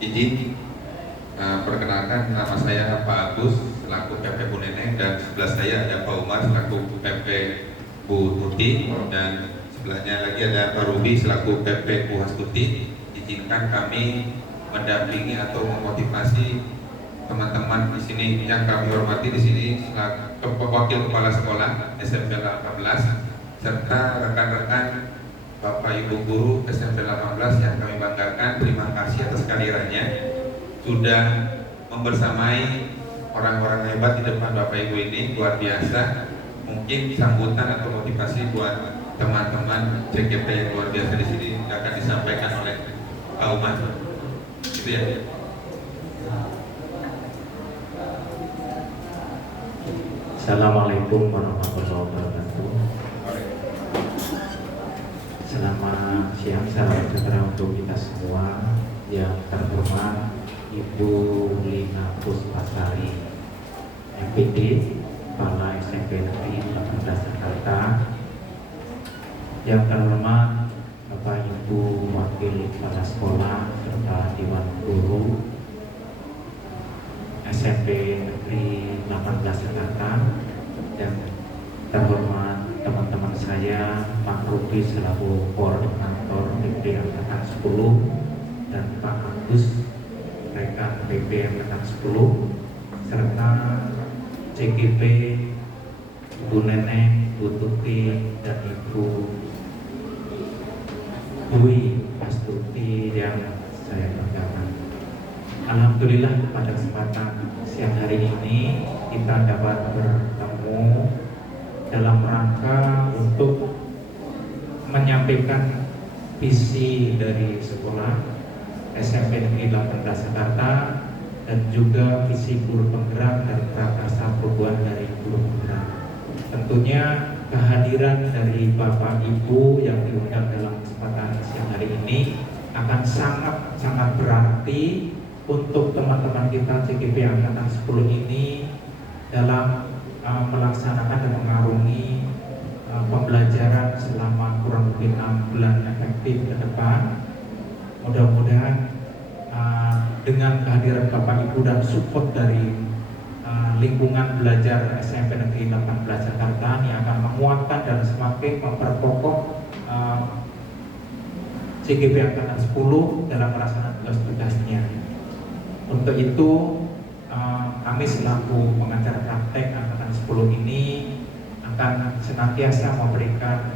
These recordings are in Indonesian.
Izin perkenalkan, nama saya Pak Agus selaku PP Bu Neneng, dan sebelah saya ada Pak Umar selaku PP Bu Tuti, dan sebelahnya lagi ada Pak Ruby selaku PP Bu Hastuti. Izinkan kami mendampingi atau memotivasi teman-teman di sini yang kami hormati di sini selaku wakil kepala sekolah SMP 18 serta rekan-rekan Bapak Ibu guru SMP 18 yang kami banggakan. Terima kasih atas kehadirannya, sudah membersamai orang-orang hebat di depan Bapak Ibu ini, luar biasa. Mungkin sambutan atau motivasi buat teman-teman CGP yang luar biasa di sini akan disampaikan oleh Pak Umar. Gitu ya. Assalamualaikum warahmatullahi wabarakatuh. Selamat siang, salam sejahtera untuk kita semua. Yang terhormat Ibu Lina Puspasari, MPD, Kepala SMP Negeri 18 Jakarta. Yang terhormat Bapak Ibu Wakil Kepala Sekolah serta Dewan Guru SMP Negeri 18 Jakarta. Yang terhormat teman-teman saya, Pak Ruby selaku Koordinator PP Angkatan 10 dan Pak Agus rekan PP Angkatan 10 serta CGP Bu Neneng, Bu Tuti dan Ibu Dwi Astuti yang saya banggakan. Alhamdulillah pada kesempatan siang hari ini kita dapat bertemu dalam rangka untuk menyampaikan visi dari sekolah SMP Negeri 18 Jakarta dan juga visi guru penggerak dan prakarsa perubahan dari guru penggerak. Tentunya kehadiran dari Bapak Ibu yang diundang dalam kesempatan siang hari ini akan sangat berarti untuk teman-teman kita CGP Angkatan 10 ini dalam melaksanakan dan mengarungi pembelajaran selama kurang lebih 6 bulan efektif ke depan. Mudah-mudahan dengan kehadiran Bapak Ibu dan support dari lingkungan belajar SMP Negeri 18 Jakarta ini akan menguatkan dan semakin memperkokoh CGP Angkatan 10 dalam melaksanakan tugas-tugasnya. Untuk itu kami selaku pengajar praktek Angkatan 10 ini akan senantiasa memberikan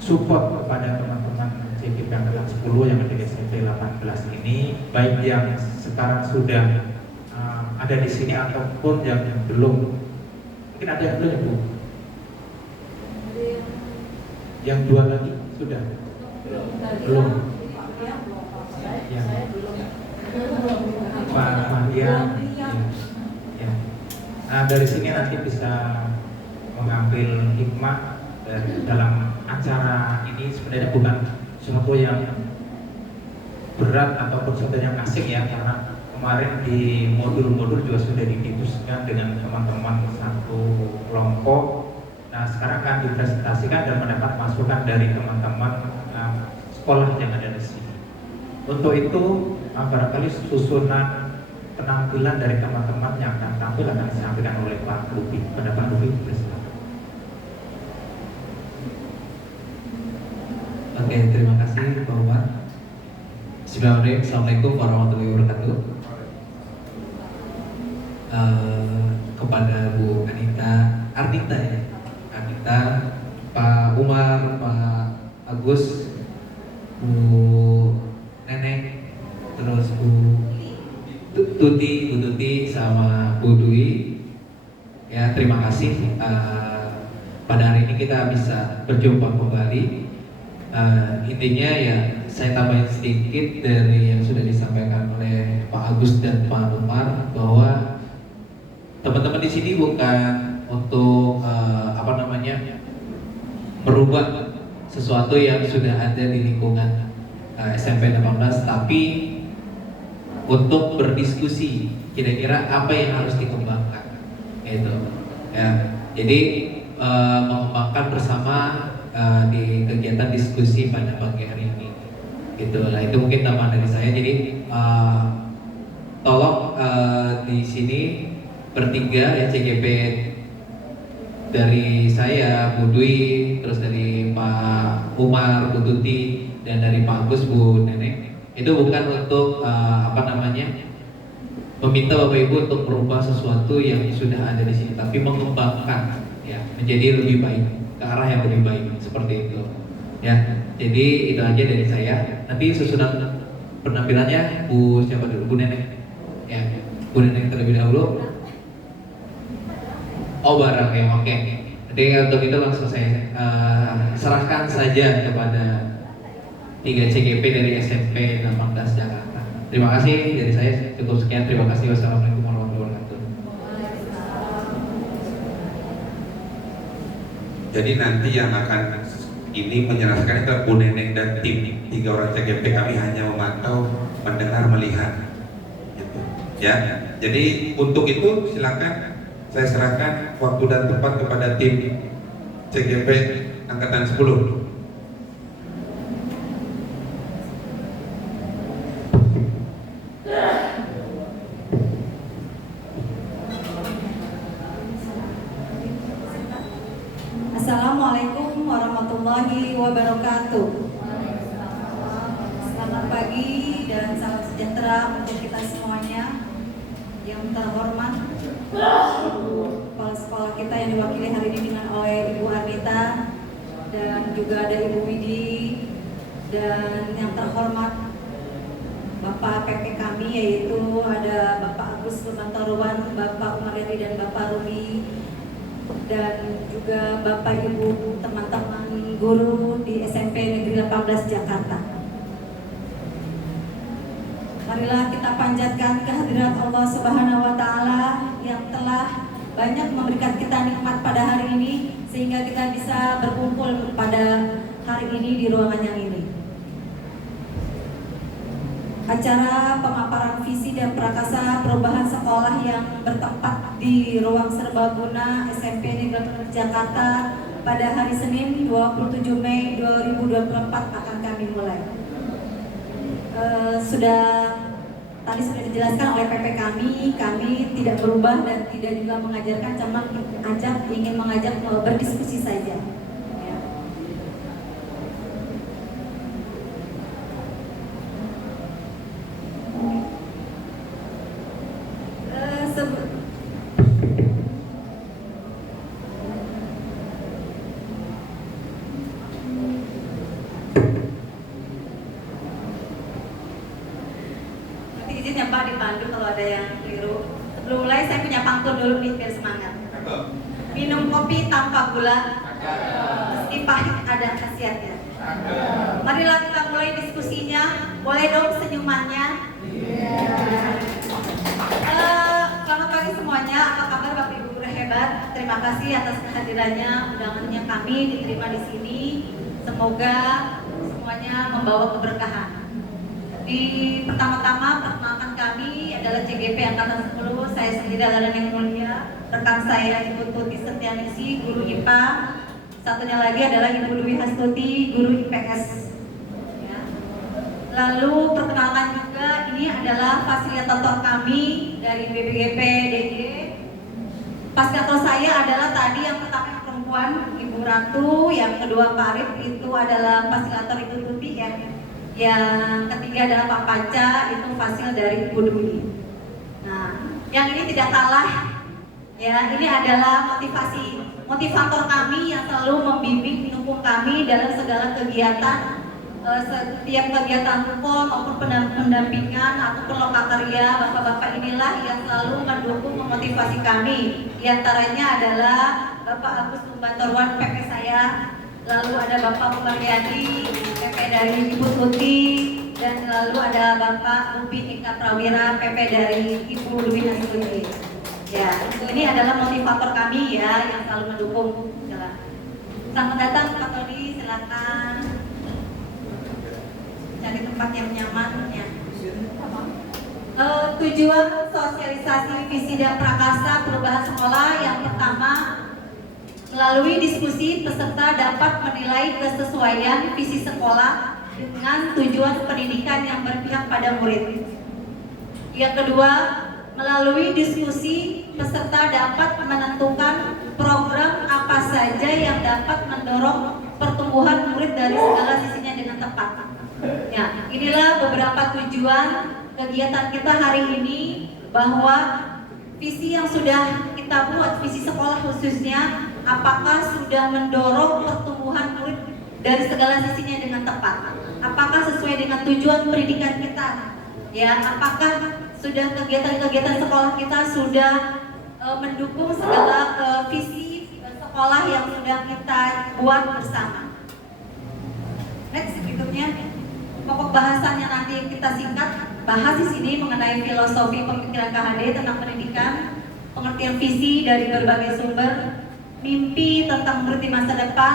support kepada teman-teman CGP Angkatan 10 yang ada di SMP 18 ini, baik yang sekarang sudah ada di sini ataupun yang belum. Mungkin ada yang belum ya Bu? Yang dua lagi sudah? Belum. Ya. Pak Mahdian. Ya. Nah, dari sini nanti bisa mengambil hikmah dalam acara ini. Sebenarnya bukan sesuatu yang berat ataupun sesuatu yang asing ya, karena kemarin di modul-modul juga sudah didiskusikan dengan teman-teman satu kelompok. Nah, sekarang akan dipresentasikan dan mendapat masukan dari teman-teman sekolah yang ada di sini. Untuk itu barangkali susunan penampilan dari teman-teman yang akan tampil akan disampaikan oleh Pak Ruby. Pada Pak Ruby, bersilakan. Oke, terima kasih Pak Umar. Bismillahirrahmanirrahim. Assalamualaikum warahmatullahi wabarakatuh. Kepada Bu Ardita ya, Ardita, Pak Umar, Pak Agus, Bu Neneng, terus Bu Tuti sama Bu Dwi. Ya, terima kasih. Pada hari ini kita bisa berjumpa kembali. Intinya ya saya tambahin sedikit dari yang sudah disampaikan oleh Pak Agus dan Pak Umar, bahwa teman-teman di sini bukan untuk merubah sesuatu yang sudah ada di lingkungan SMP 18, tapi untuk berdiskusi kira-kira apa yang harus dikembangkan, gitu ya. Jadi mengembangkan bersama di kegiatan diskusi pada pagi hari ini, gitu lah. Itu mungkin tambahan dari saya. Jadi tolong di sini bertiga ya, CGP dari saya, Bu Dwi, terus dari Pak Umar, Bu Tuti, dan dari Pak Agus, Bu Neneng. Itu bukan untuk meminta Bapak Ibu untuk merubah sesuatu yang sudah ada di sini, tapi mengembangkan ya menjadi lebih baik, ke arah yang lebih baik, seperti itu. Ya, jadi itu aja dari saya. Nanti susunan penampilannya Bu siapa dulu? Bu Neneng. Ya, Bu Neneng terlebih dahulu. Oh barang ya, oke. Jadi untuk itu langsung saya serahkan saja kepada 3 CGP dari SMP 18 Jakarta. Terima kasih dari saya, cukup sekian. Terima kasih. Wassalamualaikum warahmatullahi wabarakatuh. Jadi nanti yang akan ini menyerahkan itu Bu Neneng dan tim 3 orang CGP. Kami hanya memantau, mendengar, melihat. Gitu. Ya. Jadi untuk itu silakan saya serahkan waktu dan tempat kepada tim CGP Angkatan 10. Assalamualaikum warahmatullahi wabarakatuh. Selamat pagi dan salam sejahtera untuk kita semuanya. Yang terhormat kepala sekolah kita yang diwakili hari ini dengan oleh Ibu Arnita dan juga ada Ibu Widi, dan yang terhormat Bapak PP kami, yaitu ada Bapak Agus Purmantaruan, Bapak Umar Yadi, dan Bapak Rumi, dan juga Bapak Ibu teman-teman guru di SMP Negeri 18 Jakarta. Marilah kita panjatkan kehadirat Allah Subhanahu wa Ta'ala yang telah banyak memberikan kita nikmat pada hari ini, sehingga kita bisa berkumpul pada hari ini di ruangan yang ini. Acara pemaparan visi dan prakasa perubahan sekolah yang bertempat di ruang serbaguna SMP Negeri Jakarta pada hari Senin 27 Mei 2024 akan kami mulai. Tadi sudah dijelaskan oleh PP kami tidak berubah dan tidak juga mengajarkan, cuma ingin mengajak berdiskusi saja. Ya. Izin ya Pak dipandu kalau ada yang keliru. Sebelum mulai saya punya pantun dulu nih biar semangat. Minum kopi tanpa gula, meski pahit ada khasiatnya. Marilah kita mulai diskusinya. Boleh dong senyumannya. Selamat pagi semuanya. Apa kabar Bapak Ibu guru hebat? Terima kasih atas kehadirannya, undangannya kami diterima di sini. Semoga semuanya membawa keberkahan. Di pertama-tama perkenalkan kami adalah CGP Angkatan 10. Saya sendiri adalah yang mulia, rekan saya Ibu Tuti Setianingsi, guru IPA. Satunya lagi adalah Ibu Dwi Hastuti, guru IPS. Ya. Lalu perkenalkan juga ini adalah fasilitator kami dari BPGP DIY. Fasilitator saya adalah tadi yang pertama perempuan Ibu Ratu, yang kedua Pak Arif, itu adalah fasilitator Ibu Tuti ya. Yang ketiga adalah Pak Panca, itu fasil dari Ibu Dwi. Nah, yang ini tidak kalah ya, ini adalah motivator kami yang selalu membimbing, mendukung kami dalam segala kegiatan, setiap kegiatan hukum maupun pendampingan ataupun lokakarya. Bapak-bapak inilah yang selalu mendukung, memotivasi kami. Di antaranya adalah Bapak Agus Purmantaruan PP saya, lalu ada Bapak Umar Yadi PP dari Ibu Tuti, dan lalu ada Bapak Rubi Ika Prawira PP dari Ibu Dwi Hastuti. Ya, ini adalah motivator kami ya yang selalu mendukung. Selamat datang Pak Tony, silakan cari tempat yang nyaman ya. Tujuan sosialisasi visi dan prakasa perubahan sekolah yang pertama, melalui diskusi peserta dapat menilai kesesuaian visi sekolah dengan tujuan pendidikan yang berpihak pada murid. Yang kedua, melalui diskusi peserta dapat menentukan program apa saja yang dapat mendorong pertumbuhan murid dari segala sisinya dengan tepat. Ya, inilah beberapa tujuan kegiatan kita hari ini, bahwa visi yang sudah kita buat, visi sekolah khususnya, apakah sudah mendorong pertumbuhan murid dari segala sisinya dengan tepat? Apakah sesuai dengan tujuan pendidikan kita? Ya, apakah sudah kegiatan-kegiatan sekolah kita sudah mendukung segala visi sekolah yang sudah kita buat bersama. Next, berikutnya pokok bahasannya nanti kita singkat bahas di sini mengenai filosofi pemikiran KHD tentang pendidikan, pengertian visi dari berbagai sumber, mimpi tentang murid di masa depan,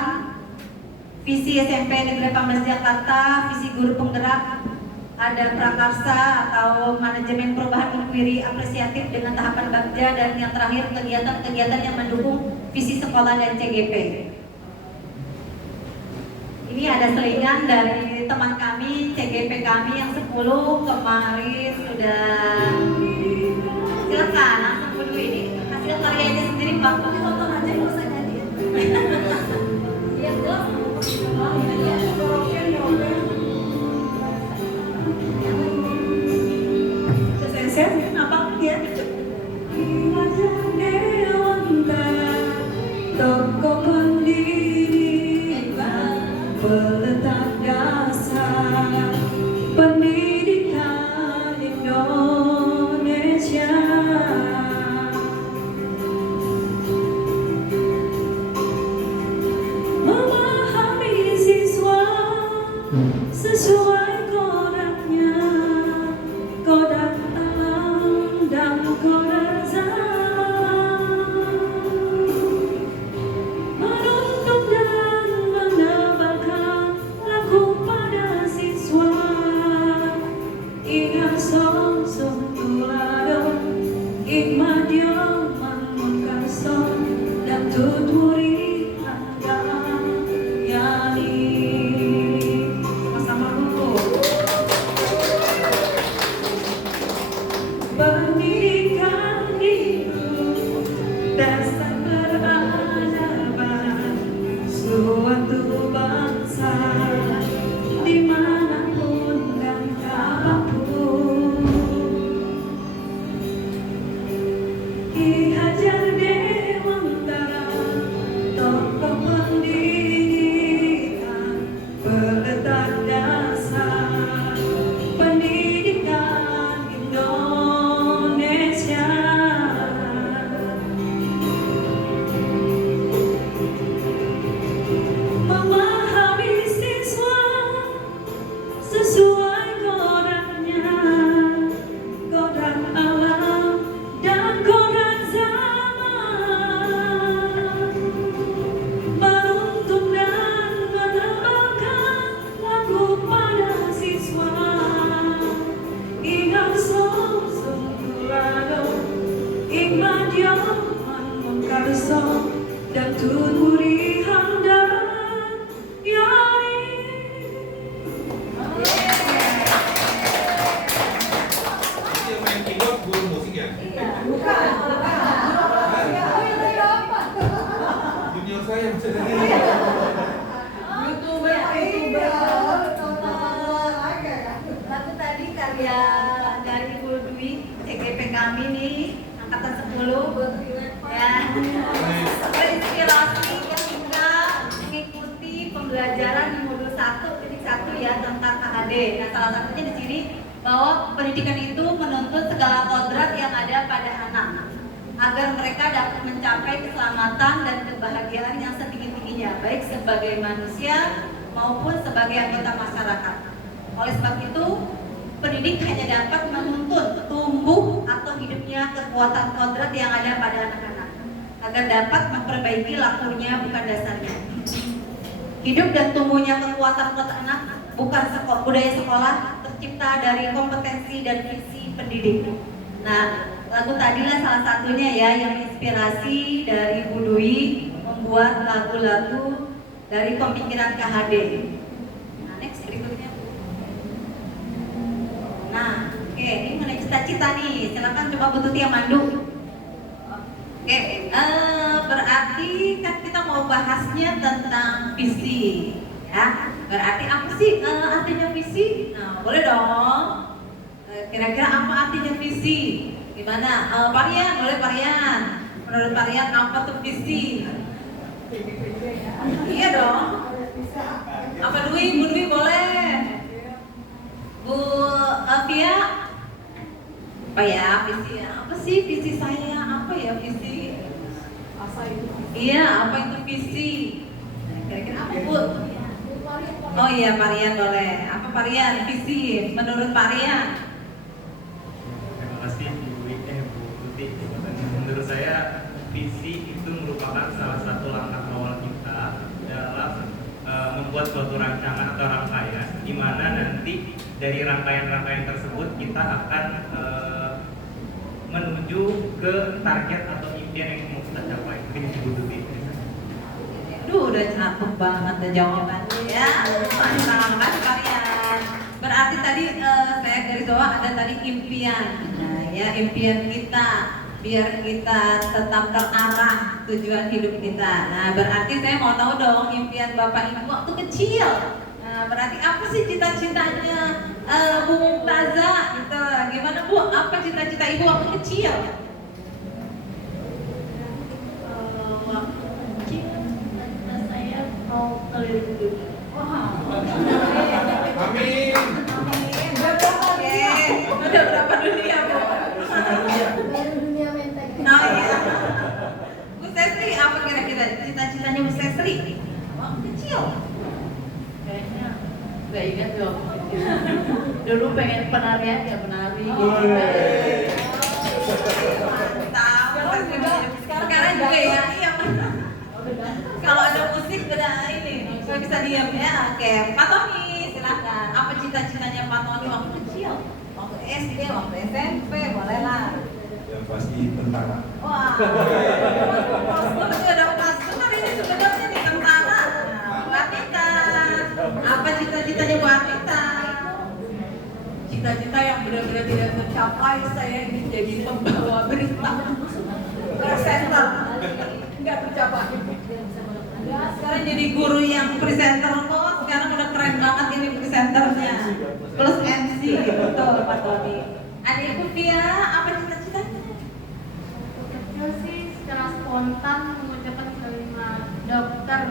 visi SMP Negeri 18 Jakarta, visi guru penggerak, ada prakarsa atau manajemen perubahan inquiry apresiatif dengan tahapan bagja, dan yang terakhir kegiatan-kegiatan yang mendukung visi sekolah dan CGP. Ini ada selingan dari teman kami, CGP kami yang 10 kemarin sudah. Silakan langsung dulu, ini hasil karyanya sendiri Pak. Tonton aja, nggak usah nyanyi. Yang jelas. Apa ya? Toko pendidikan peletak dasar pendidikan Indonesia. Memahami siswa sesuai kodratnya, kodrat alam dan kodrat zaman, menuntut dan menebarkan laku pada siswa. Ingat sosok tuladan hikmat yang mengkarson dan tuturi anda yani. Sama-sama dulu. Pendidikan itu dasar peradaban suatu bangsa, dimanapun dan kapanpun. Ki Hajar Dewantara, tokoh pendidikan peletak dasar pendidikan Indonesia. Memahami siswa sesuai kodratnya, kodrat alam dan kodrat zaman, menuntut dan menebarkan laku pada siswa. Ingat sosok tuladan hikmat yang mengkarson dan tuturi handal yani. Yang main keyboard guru musik ya? Junior saya maksudnya. Lalu tadi karya dari Ibu Dwi, CGP kami nih, angkatan 10 ya, terinspirasi ketika mengikuti pembelajaran di modul 1 titik 1 ya tentang KHD. Nah, salah satunya di sini bahwa pendidikan itu menuntut segala kodrat yang ada pada anak agar mereka dapat mencapai keselamatan dan kebahagiaan yang setinggi-tingginya, baik sebagai manusia maupun sebagai anggota masyarakat. Oleh sebab itu, pendidik hanya dapat menuntun tumbuh atau hidupnya kekuatan kodrat yang ada pada anak-anak agar dapat memperbaiki lakunya, bukan dasarnya. Hidup dan tumbuhnya kekuatan kodrat anak bukan budaya sekolah, tercipta dari kompetensi dan visi pendidik. Nah, lagu tadilah salah satunya ya yang inspirasi dari Bu Dwi membuat lagu-lagu dari pemikiran KHD. Nah, next berikutnya. Nah, oke, ini mengenai cita-cita nih. Silakan coba Bu Tuti yang mandu. Oke, berarti kan kita mau bahasnya tentang visi, ya. Berarti apa sih artinya visi? Nah, boleh dong. Kira-kira apa artinya visi? Gimana? Parian, boleh Parian. Menurut Parian apa tuh visi? Iya dong. Apa Dwi? Bu Dwi boleh. Bu Afia? Apa ya visi? Apa sih visi saya? Apa ya visi? Iya, apa itu visi? Nah, kira-kira apa Bu? Oh iya, Parian boleh. Apa Parian? Visi menurut Parian? Terima kasih Bu Tuti. Menurut saya visi itu merupakan salah satu langkah awal kita dalam membuat suatu rancangan atau rangkaian, di mana nanti dari rangkaian-rangkaian tersebut kita akan menuju ke target atau impian yang mau kita capai. Mungkin Bu Tuti. Aduh, udah cakep banget ya jawabannya ya. Terima kasih kalian. Berarti tadi saya garis bawah ada tadi impian. Nah, ya impian kita biar kita tetap terarah tujuan hidup kita. Nah, berarti saya mau tahu dong impian Bapak Ibu waktu kecil. Nah, berarti apa sih cita-citanya Bu Mumtaza? Gitu. Gimana Bu? Apa cita-cita Ibu waktu kecil? Saya mau keliling dunia. Amin. Oke, udah berapa dunia Bu? Dunia mentek. Oh iya. Bu Sesri apa kira-kira cita-citanya Bu Sesri? Waktu kecil. Kayaknya nggak ingat ya waktu kecil. Dulu pengen penari aja, penari gitu. Mantap. Sekarang juga ya. Iya benar. Kalau ada musik udah ini, saya bisa diam ya. Oke, Pak Tony silakan. Apa cita-citanya Pak Tony waktu kecil? Waktu SD, waktu SMP, boleh lah. Yang pasti tentara. Wah, pastor itu ada pastor ini sebenarnya di tentara. Nah, Bu Atita, apa cita-citanya Bu Atita? Cita-cita yang benar-benar tidak tercapai, saya ingin jadi pembawa berita. Presenter. Nggak tercapai. Sekarang jadi guru yang presenter kok. Sekarang udah keren banget ini presenternya. Plus MC, betul Pak Tony. Adik Via, apa cita-citanya? Kecil sih secara spontan mengucapkan kalimat dokter.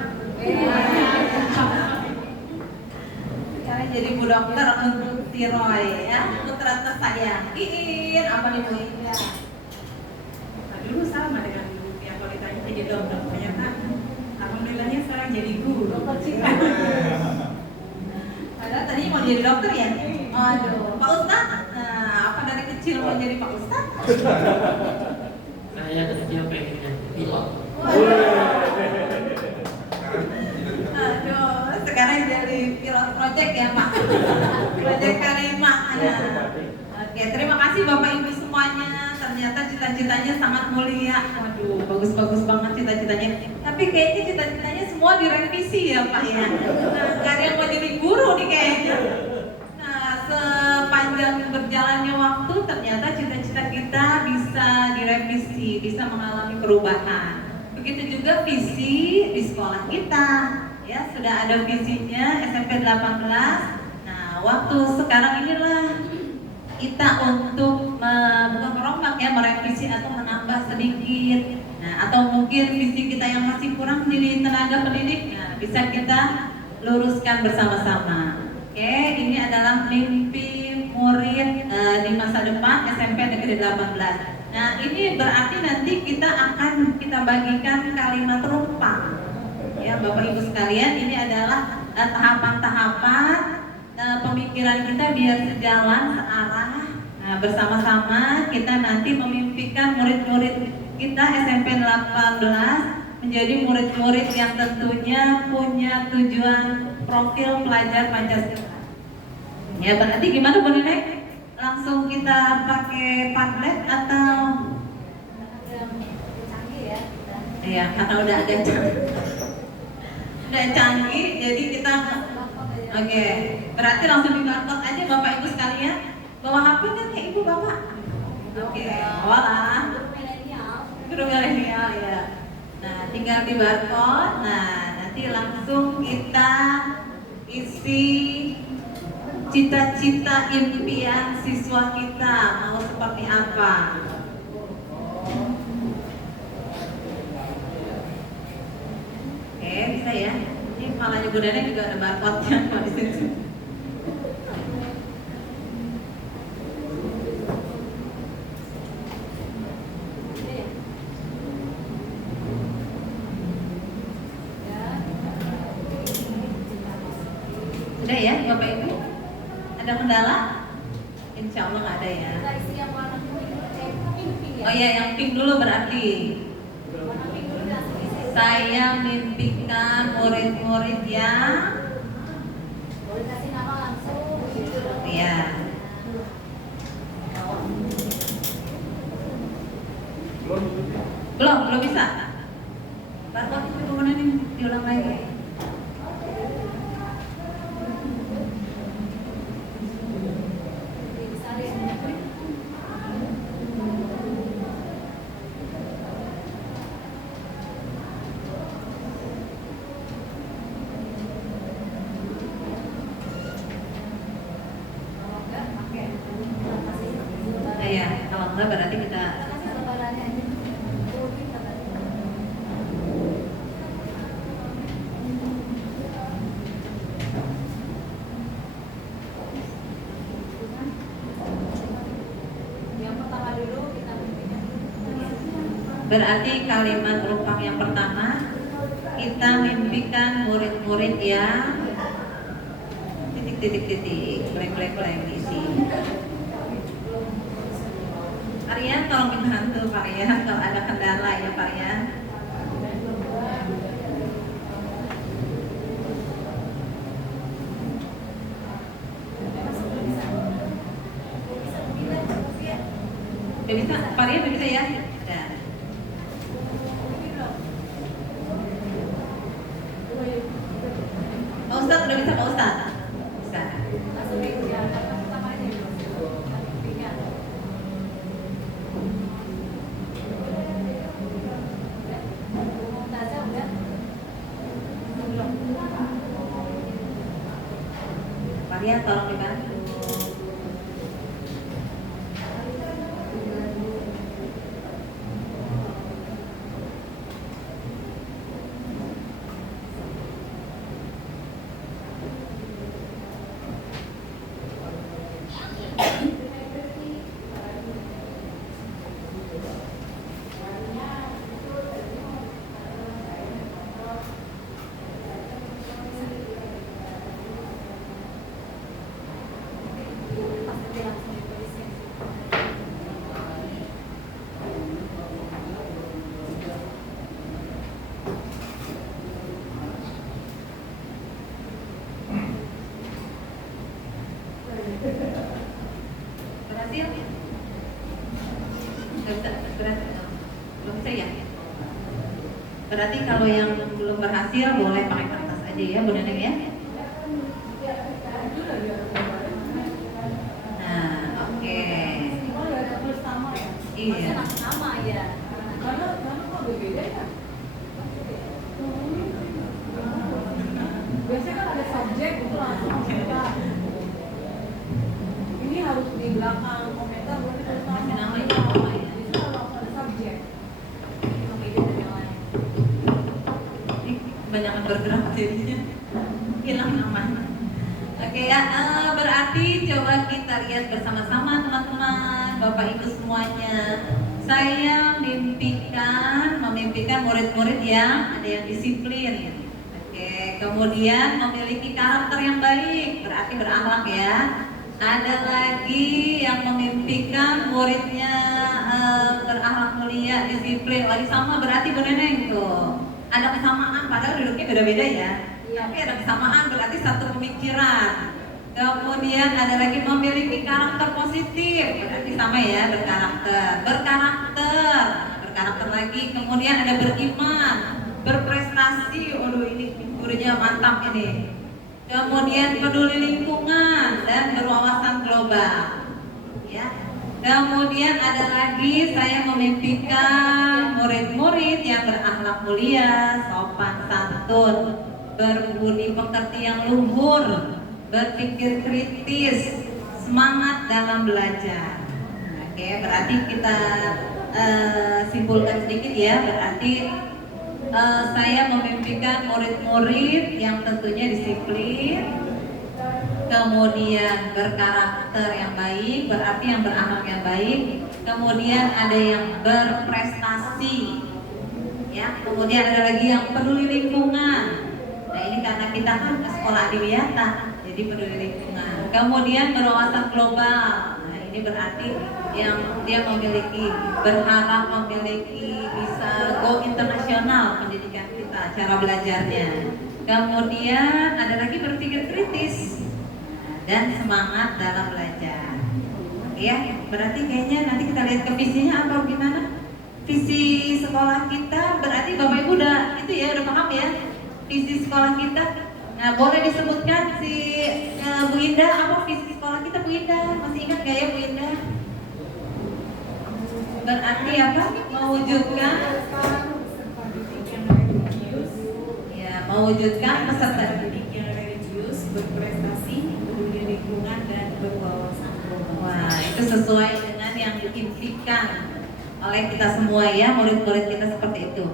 Sekarang jadi Bu Dokter untuk Tiroy ya, putra tersayang. Iin, apa nih Bu Iin? Nah, dulu sama dengan Bu yang kalau ditanya jadi dokter, ternyata alhamdulillahnya sekarang jadi guru. Padahal tadi mau jadi dokter ya? Aduh, Pak Ustadz, apa dari kecil mau jadi Pak Ustadz? Saya kecil pengen jadi pilot. Aduh, sekarang jadi pilot project ya Pak. Project Karima. Oke, terima kasih Bapak Ibu semuanya. Ternyata cita-citanya sangat mulia. Waduh, bagus-bagus banget cita-citanya. Tapi kayaknya cita-citanya semua direvisi ya Pak ya. Nah, nggak ada yang mau jadi guru nih kayaknya. Nah, sepanjang berjalannya waktu ternyata cita-cita kita bisa direvisi, bisa mengalami perubahan. Begitu juga visi di sekolah kita. Ya, sudah ada visinya SMP 18. Nah, waktu sekarang inilah kita untuk bukan merombak ya, merevisi atau menambah sedikit. Nah, atau mungkin visi kita yang masih kurang di tenaga pendidik, nah, bisa kita luruskan bersama-sama. Oke, ini adalah mimpi murid di masa depan SMP Negeri 18. Nah, ini berarti nanti kita akan bagikan kalimat rumpang. Ya, Bapak Ibu sekalian, ini adalah tahapan-tahapan pemikiran kita biar sejalan, searah. Nah, bersama-sama kita nanti memimpikan murid-murid kita SMP 18 menjadi murid-murid yang tentunya punya tujuan profil pelajar Pancasila. Ya, berarti gimana Bu Nenek? Langsung kita pakai Padlet atau? Canggih ya. Iya, karena udah agak canggih. Udah canggih, jadi kita oke. Berarti langsung di barcode aja Bapak Ibu sekalian. Bawa HP kan ya ibu bapak? Oke, bawa lah. Guru milenial ya. Nah, tinggal di barcode. Nah, nanti langsung kita isi cita-cita impian siswa kita mau seperti apa. Oke, bisa ya. Ini kepalanya Bu Neneng juga ada barcode-nya kok di situ. Sudah ya, Bapak Ibu? Ada kendala? Insya Allah nggak ada ya. Oh ya, yang pink dulu berarti. Saya mimpikan murid-murid yang ya. Belum bisa. Barcode itu kemudian diulang lagi. Ya, kalau enggak berarti kita berarti kalimat rupak yang pertama kita mimpikan murid-murid yang titik blank diisi. Kalian tolong membantu kalian kalau ada kendala ya kalian. Udah bisa, kalian udah bisa ya? Udah. Pak Ustadz udah bisa Pak Ustadz? Bisa. Kalian tolong dibantu. Berhasil? Berhasil? Belum bisa ya? Berarti kalau yang belum berhasil boleh pakai kertas aja ya Bu Neneng ya? Nah, oke. Iya. Sama ya. Karena kok berbeda ya? Biasanya kan ada subjek itu langsung komentar. Ini harus di belakang komentar berarti terus nama ya. Itu harus ada subjek. Banyak bergerak jadinya hilang namanya. Oke ya, berarti coba kita lihat bersama-sama teman-teman, Bapak Ibu semuanya. Saya memimpikan murid-murid yang ada yang disiplin. Oke, kemudian memiliki karakter yang baik, berarti berakhlak ya. Ada lagi yang memimpikan muridnya berakhlak mulia, disiplin. Wali sama berarti Bu Neneng tuh. Ada kesamaan, padahal duduknya beda-beda ya. Tapi ada kesamaan berarti satu pemikiran. Kemudian ada lagi memiliki karakter positif, berarti sama ya, berkarakter lagi. Kemudian ada beriman, berprestasi. Waduh, ini gurunya mantap ini. Kemudian peduli lingkungan dan berwawasan global. Kemudian ada lagi, saya memimpikan murid-murid yang berakhlak mulia, sopan santun, berbudi pekerti yang luhur, berpikir kritis, semangat dalam belajar. Oke, berarti kita simpulkan sedikit ya. Berarti saya memimpikan murid-murid yang tentunya disiplin, kemudian berkarakter yang baik, berarti yang berakhlak yang baik, kemudian ada yang berprestasi, ya, kemudian ada lagi yang peduli lingkungan. Nah ini karena kita kan ke sekolah adiwiyata, jadi peduli lingkungan. Kemudian berwawasan global. Nah ini berarti yang dia berharap memiliki bisa go internasional pendidikan kita, cara belajarnya. Kemudian ada lagi berpikir kritis dan semangat dalam belajar. Ya, berarti kayaknya nanti kita lihat ke visinya apa gimana? Visi sekolah kita berarti Bapak Ibu udah itu ya, udah paham ya? Visi sekolah kita. Nah, boleh disebutkan si Bu Indah apa visi sekolah kita Bu Indah? Masih ingat gak ya Bu Indah? Berarti apa? Mewujudkan mewujudkan peserta didik yang religius, berprestasi, peduli lingkungan dan berwawasan global. Wah, itu sesuai dengan yang diimpikan oleh kita semua ya, murid-murid kita seperti itu.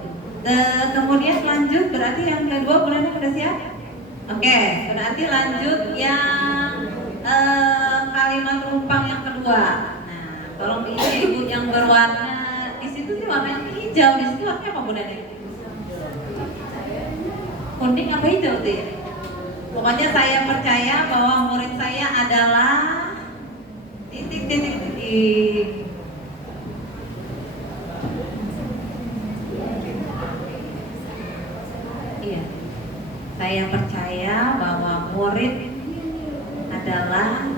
Kemudian lanjut, berarti yang kedua bulannya sudah siap? Oke, berarti lanjut yang kalimat rumpang yang kedua. Nah, tolong diisi Ibu yang berwarna di situ sih warnanya hijau, di situ warnanya apa bulannya? Kuning apa hijau tuh ya? Pokoknya saya percaya bahwa murid saya adalah titik. Iya. Saya percaya bahwa murid adalah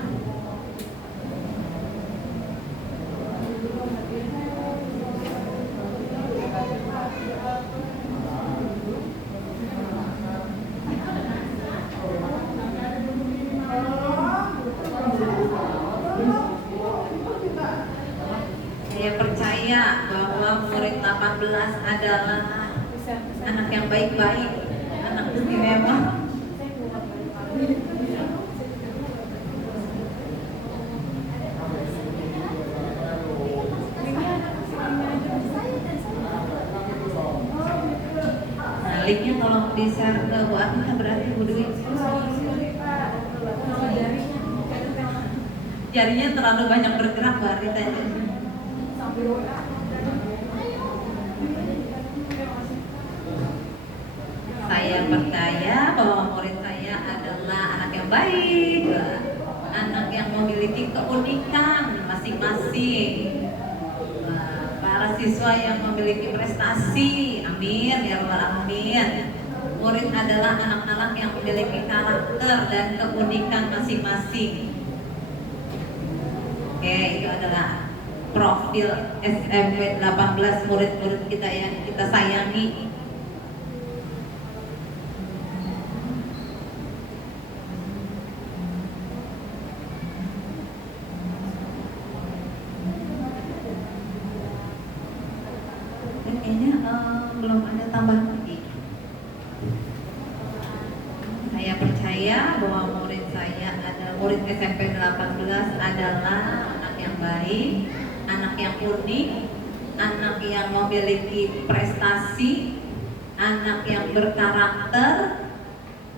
murid 18 adalah anak yang baik-baik, anak istimewa. Nah, linknya tolong di-share ke Bu Arna, berarti Bu Dwi. Jarinya terlalu banyak bergerak Bu Arna tadi. Saya percaya bahwa murid saya adalah anak yang baik, anak yang memiliki keunikan masing-masing, para siswa yang memiliki prestasi, amin ya rabbal alamin. Murid adalah anak-anak yang memiliki karakter dan keunikan masing-masing. Oke, itu adalah profil SMP 18 murid-murid kita yang kita sayangi. Kayaknya belum ada tambahan lagi. Saya percaya bahwa murid saya ada murid SMP 18 adalah anak yang baik, anak yang unik, anak yang memiliki prestasi, anak yang berkarakter,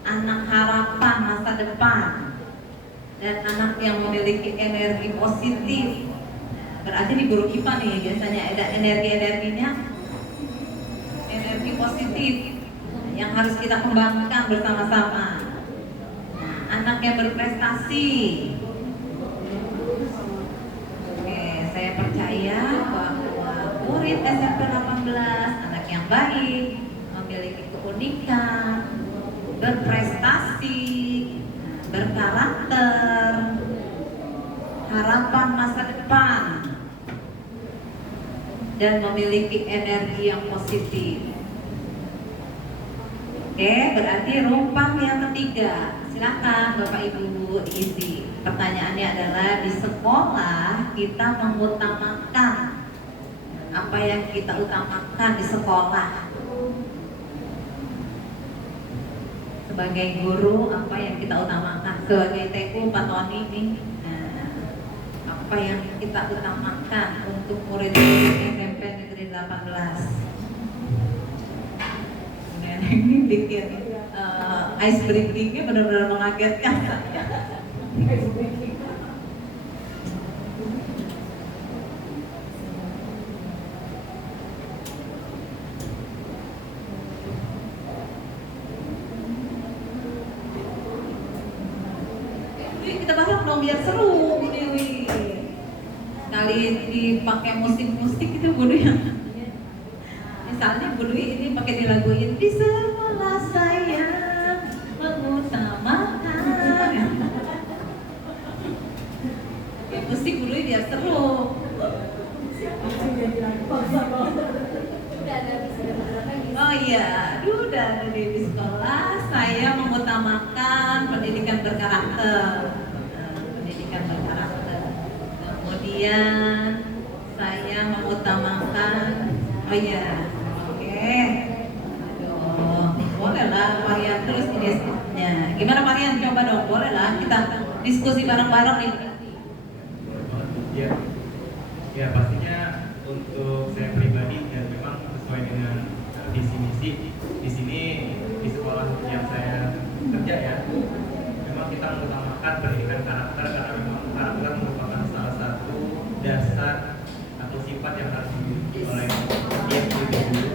anak harapan masa depan, dan anak yang memiliki energi positif. Berarti di guru IPA nih biasanya ada energi-energinya, energi positif yang harus kita kembangkan bersama-sama. Anak yang berprestasi. Saya percaya bahwa murid SMP 18 anak yang baik, memiliki keunikan, berprestasi, berkarakter, harapan masa depan, dan memiliki energi yang positif. Oke, berarti rumpang yang ketiga. Silakan Bapak Ibu diisi. Pertanyaannya adalah di sekolah kita mengutamakan apa yang kita utamakan di sekolah. Sebagai guru apa yang kita utamakan, sebagai TU Pak Tony nih, apa yang kita utamakan untuk murid-murid SMP Negeri 18. Ini bikin ice breaking-nya benar-benar mengagetkan saya. Kita bahas dong biar seru ini. Kali dipakai musik-musik itu Bu Dwi. Misalnya Bu Dwi ini pakai dilaguin di sekolah saya mengutamakan. Pakai musik Bu Dwi biar seru. Oh iya, udah di sekolah saya mengutamakan pendidikan berkarakter. Pendidikan berkarakter. Kemudian saya mengutamakan, oh iya, oke. Aduh, boleh lah Marian terus ide-nya. Gimana Marian? Coba dong, boleh lah kita diskusi bareng-bareng nih. Ya, ya pastinya untuk saya pribadi dan memang sesuai dengan visi misi di sini di sekolah yang saya kerja ya, memang kita mengutamakan pendidikan karakter karena memang karakter merupakan salah satu dasar atau sifat yang harus dimiliki oleh setiap individu.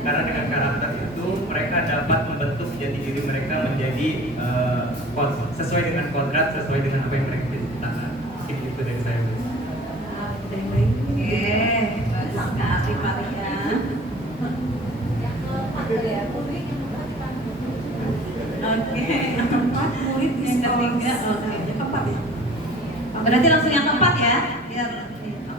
Karena dengan karakter itu mereka dapat membentuk jati diri mereka menjadi sesuai dengan kodrat, sesuai dengan apa yang mereka ciptakan. Mungkin itu dari saya. Oke, bagus sekali Marian. Oke, yang keempat murid di sekolah. Oke, yang keempat ya. Berarti langsung yang keempat ya.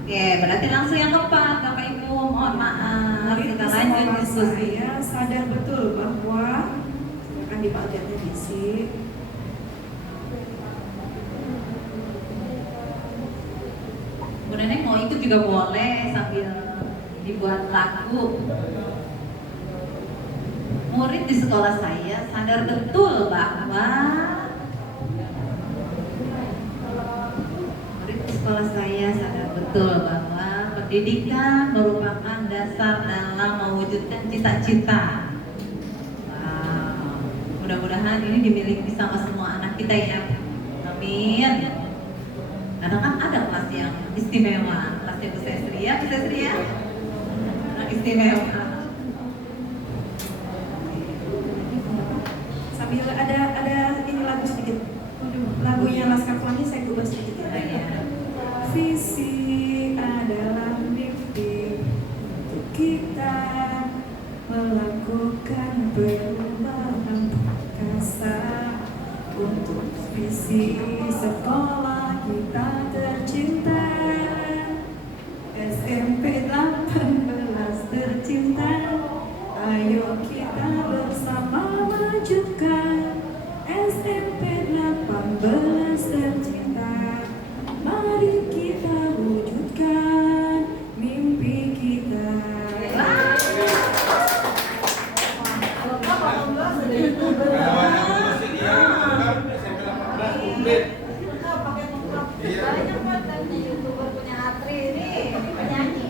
Oke, berarti langsung yang keempat, Bapak Ibu. Mohon maaf. Kita lanjut diskusi. Saya sadar betul bahwa silakan dibaca visi. Bu Neneng mau ikut juga boleh sambil dibuat lagu. Murid di sekolah saya sadar betul bahwa sekolah saya sadar betul bahwa pendidikan merupakan dasar dalam mewujudkan cita-cita. Wow. Mudah-mudahan ini dimiliki sama semua anak kita ya. Amin. Karena kan ada kelas yang istimewa, kelasnya Bu Sestri ya, anak istimewa. Sambil ada ini lagu sedikit. Lagunya Laskar Pelangi saya ubah sedikit ya. Visi adalah mimpi untuk kita melakukan perubahan perkasa untuk visi sekolah kita tercinta. SMP 18 tercinta, ayo kita bersama majukan SMP 18 tercinta. Mari kita wujudkan mimpi kita. Banyak banget YouTuber punya Atri ini penyanyi.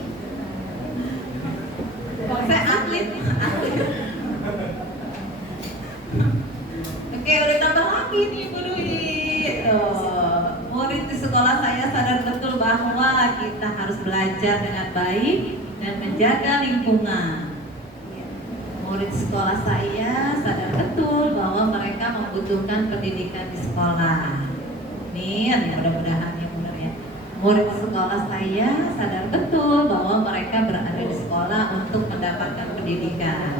Kalau saya atlet. Oke, udah tambah lagi nih Bu Dwi. Murid di sekolah saya sadar betul bahwa kita harus belajar dengan baik dan menjaga lingkungan. Murid sekolah saya sadar betul bahwa mereka membutuhkan pendidikan di sekolah. Amin, mudah-mudahan ya benar ya. Murid sekolah saya sadar betul bahwa mereka berada di sekolah untuk mendapatkan pendidikan.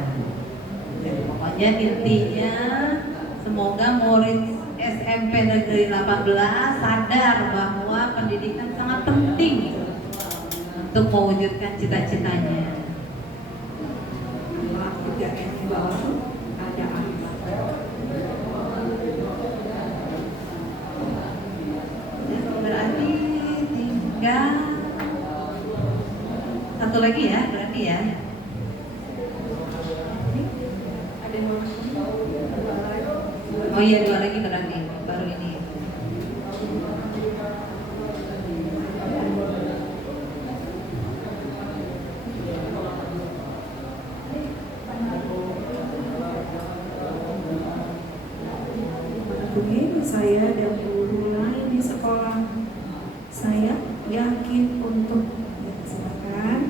Jadi pokoknya intinya semoga murid SMP Negeri 18 sadar bahwa pendidikan sangat penting untuk mewujudkan cita-citanya. baru ada anak. Berarti tinggal satu lagi ya, berarti ya. Ada yang mau? Oh iya, dua lagi berarti baru ini. Begini saya dan guru lain di sekolah saya yakin untuk ya, silakan.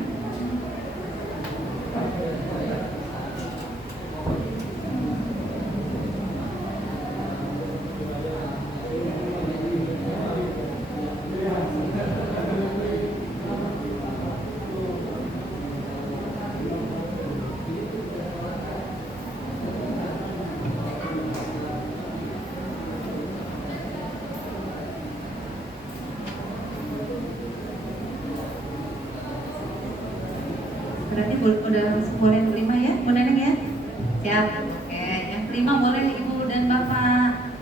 Berarti udah boleh berlima ya, Bu Neneng ya? Siap. Oke, yang kelima boleh Ibu dan Bapak.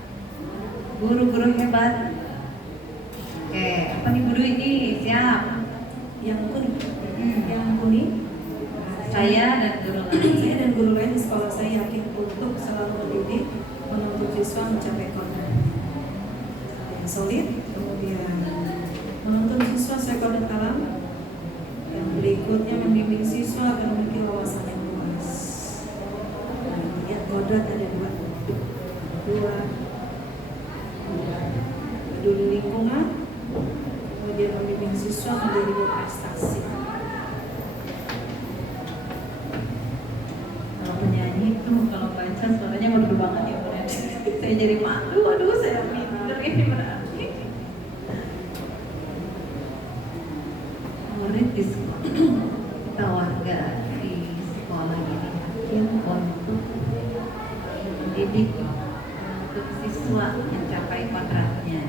Guru-guru hebat. Oke, apa nih guru ini? Siap. Yang kuning, Hmm. yang kuning. Saya dan guru lain. Saya dan guru lain di sekolah saya yakin untuk selalu mendidik, menuntut siswa mencapai koridor yang solid, kemudian menuntun siswa sesuai kode alam. Yang berikutnya membimbing siswa agar memiliki wawasan yang luas. Nah, lihat kodrat ada dua, peduli lingkungan, kemudian membimbing siswa menjadi berprestasi. Kalau penyanyi itu kalau baca suaranya merdu banget ya Bu Neneng. Saya jadi malu, aduh saya pinter ini berarti. Murid di sekolah, kita warga di sekolah ini yakin untuk mendidik untuk siswa mencapai kodratnya.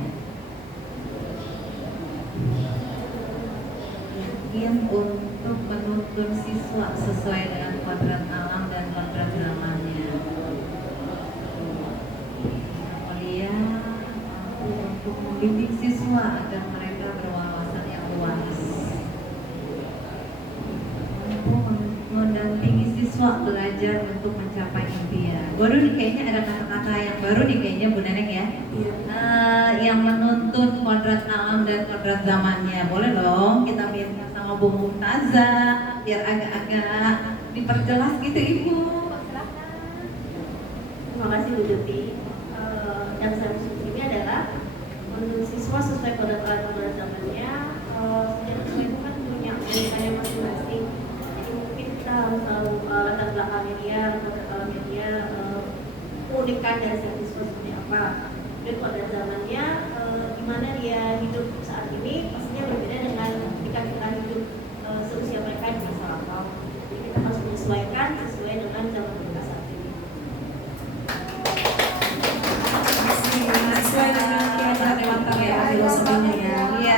Yakin untuk menuntun siswa sesuai dengan kodrat alam dan kodrat zamannya. Kemudian untuk membimbing siswa agar mereka berwawasan yang luas. Mendampingi siswa belajar untuk mencapai impian. Baru nih kayaknya ada kata-kata yang baru nih kayaknya Bu Neneng ya. Iya. Yang menuntun kodrat alam dan kodrat zamannya. Boleh dong kita minta sama Bu Mumtazah biar agak-agak diperjelas gitu Ibu. Silakan. Terima kasih Bu Tuti. Yang saya maksud ini adalah menuntun siswa sesuai kodrat alam dan zamannya. Setiap siswa itu kan punya keunikannya masing-masing. Jadi mungkin kita harus tahu latar belakangnya dia, kodrat alamnya dia, keunikan dari setiap siswa seperti apa. Dan kodrat zamannya, gimana dia hidup saat ini, pastinya berbeda dengan ketika kita hidup seusia mereka di masa lampau. Jadi kita harus menyesuaikan sesuai dengan zaman kita saat ini. Sesuai dengan kiat Dewantara ya filosofinya ya. Iya,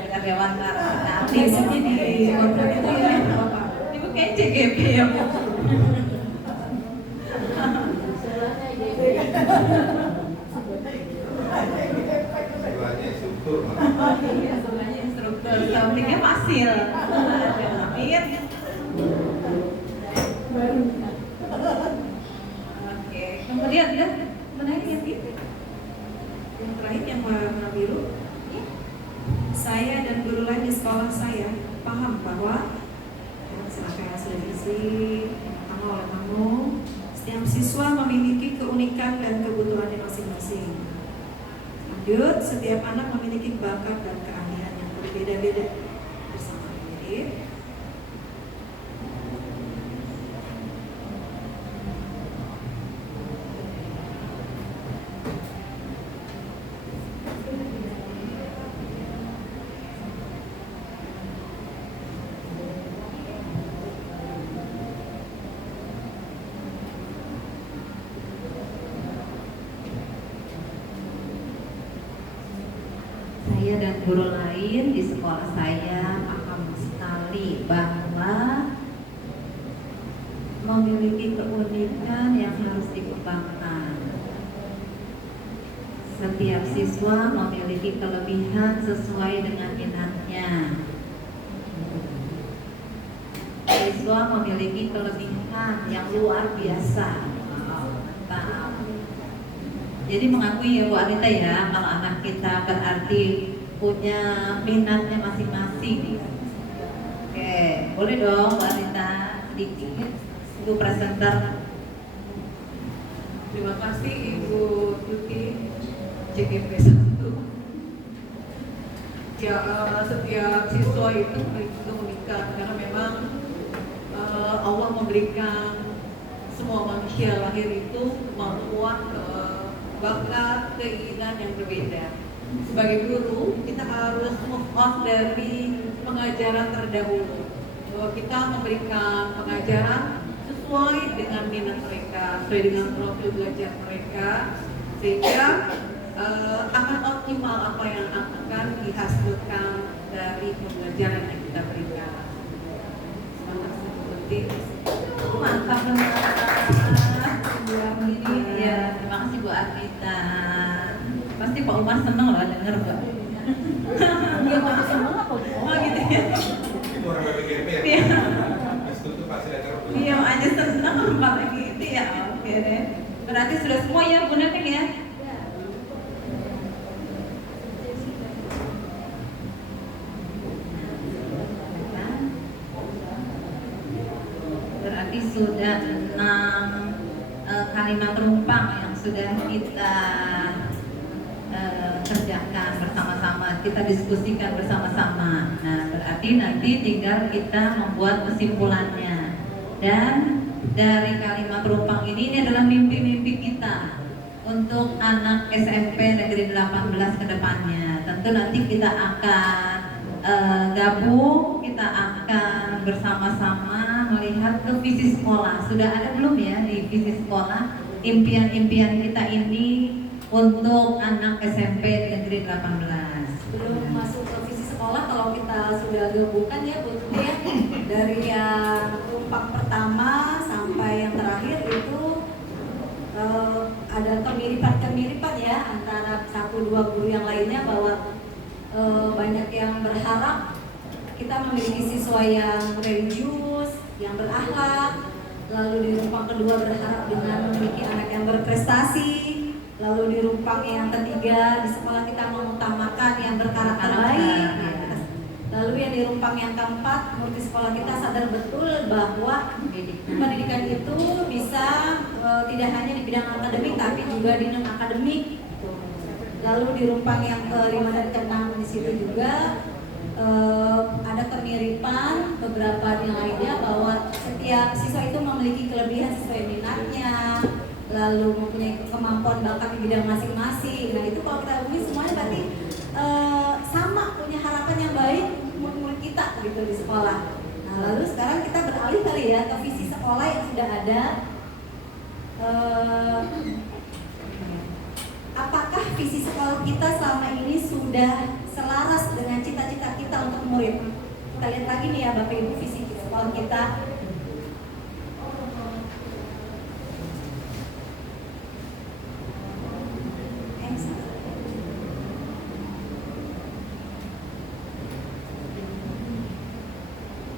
kita Dewantara. Nah, Biasanya di kontrak itu ya Bapak. Ibu kayak CGP ya Bu. Keduanya struktur. Iya, sebenarnya instruktur, sampingnya fasil. Amin. Oke, kemudian udah menaik yang itu. Yang terakhir yang warna biru. Saya dan guru lain di sekolah saya paham bahwa silakan sudah diisi kamu oleh kamu. Setiap siswa memiliki keunikan dan kebutuhannya masing-masing. Lanjut, setiap anak memiliki bakat dan keahlian yang berbeda-beda. Bersama diri. Saya dan guru lain di sekolah saya paham sekali bahwa memiliki keunikan yang harus dikembangkan. Setiap siswa memiliki kelebihan sesuai dengan minatnya. Siswa memiliki kelebihan yang luar biasa. Mantap. Jadi mengakui ya Bu Anita ya, kalau anak kita berarti punya minatnya masing-masing. Oke, boleh dong Bu Anita sedikit Ibu presenter. Terima kasih Ibu Tuti JGP 1. Ya, setiap siswa itu memiliki keunikan karena memang Allah memberikan semua manusia lahir itu kemampuan, bakat, keinginan yang berbeda. Sebagai guru, kita harus move on dari pengajaran terdahulu. Kita memberikan pengajaran sesuai dengan minat mereka, sesuai dengan profil belajar mereka, sehingga akan optimal apa yang akan dihasilkan dari pembelajaran yang kita berikan. Seperti Mantap banget. Ini ya, terima kasih Bu Arnita. Pasti Pak Umar seneng loh denger Bu. Dia mau seneng apa Bu? Oh gitu ya. Orang BPGP ya. Iya. Itu pasti ada. Iya aja seneng apalagi itu ya. Oke deh. Berarti sudah semua ya Bu Neneng ya? Berarti sudah 6 kalimat rumpang yang sudah kita kerjakan bersama-sama, kita diskusikan bersama-sama. Nah, berarti nanti tinggal kita membuat kesimpulannya. Dan dari kalimat rumpang ini adalah mimpi-mimpi kita untuk anak SMP Negeri 18 ke depannya. Tentu nanti kita akan gabung, kita akan bersama-sama melihat ke visi sekolah. Sudah ada belum ya di visi sekolah impian-impian kita ini untuk anak SMP Negeri 18? belum masuk ke visi sekolah, kalau kita sudah gabungkan ya Bu Tuti ya, dari yang rumpang pertama sampai yang terakhir itu ada kemiripan ya antara 1-2 guru yang lainnya, bahwa banyak yang berharap kita memiliki siswa yang religius, yang berakhlak. Lalu di rumpang kedua berharap dengan memiliki anak yang berprestasi. Lalu di rumpang yang ketiga di sekolah kita mengutamakan yang berkarakter baik. Lalu yang di rumpang yang keempat, murid sekolah kita sadar betul bahwa pendidikan itu bisa tidak hanya di bidang akademik tapi juga di non akademik. Lalu di rumpang yang ke-5 dan ke-6 di situ juga ada kemiripan beberapa yang lainnya, bahwa setiap siswa itu memiliki kelebihan sesuai minatnya, lalu mempunyai kemampuan bakat di bidang masing-masing. Nah itu kalau kita hubungi semuanya berarti sama punya harapan yang baik murid-murid kita gitu di sekolah. Nah lalu sekarang kita beralih kali ya ke visi sekolah yang sudah ada. Apakah visi sekolah kita selama ini sudah selaras dengan cita-cita kita untuk murid? Kita lihat lagi nih ya Bapak Ibu visi sekolah kita.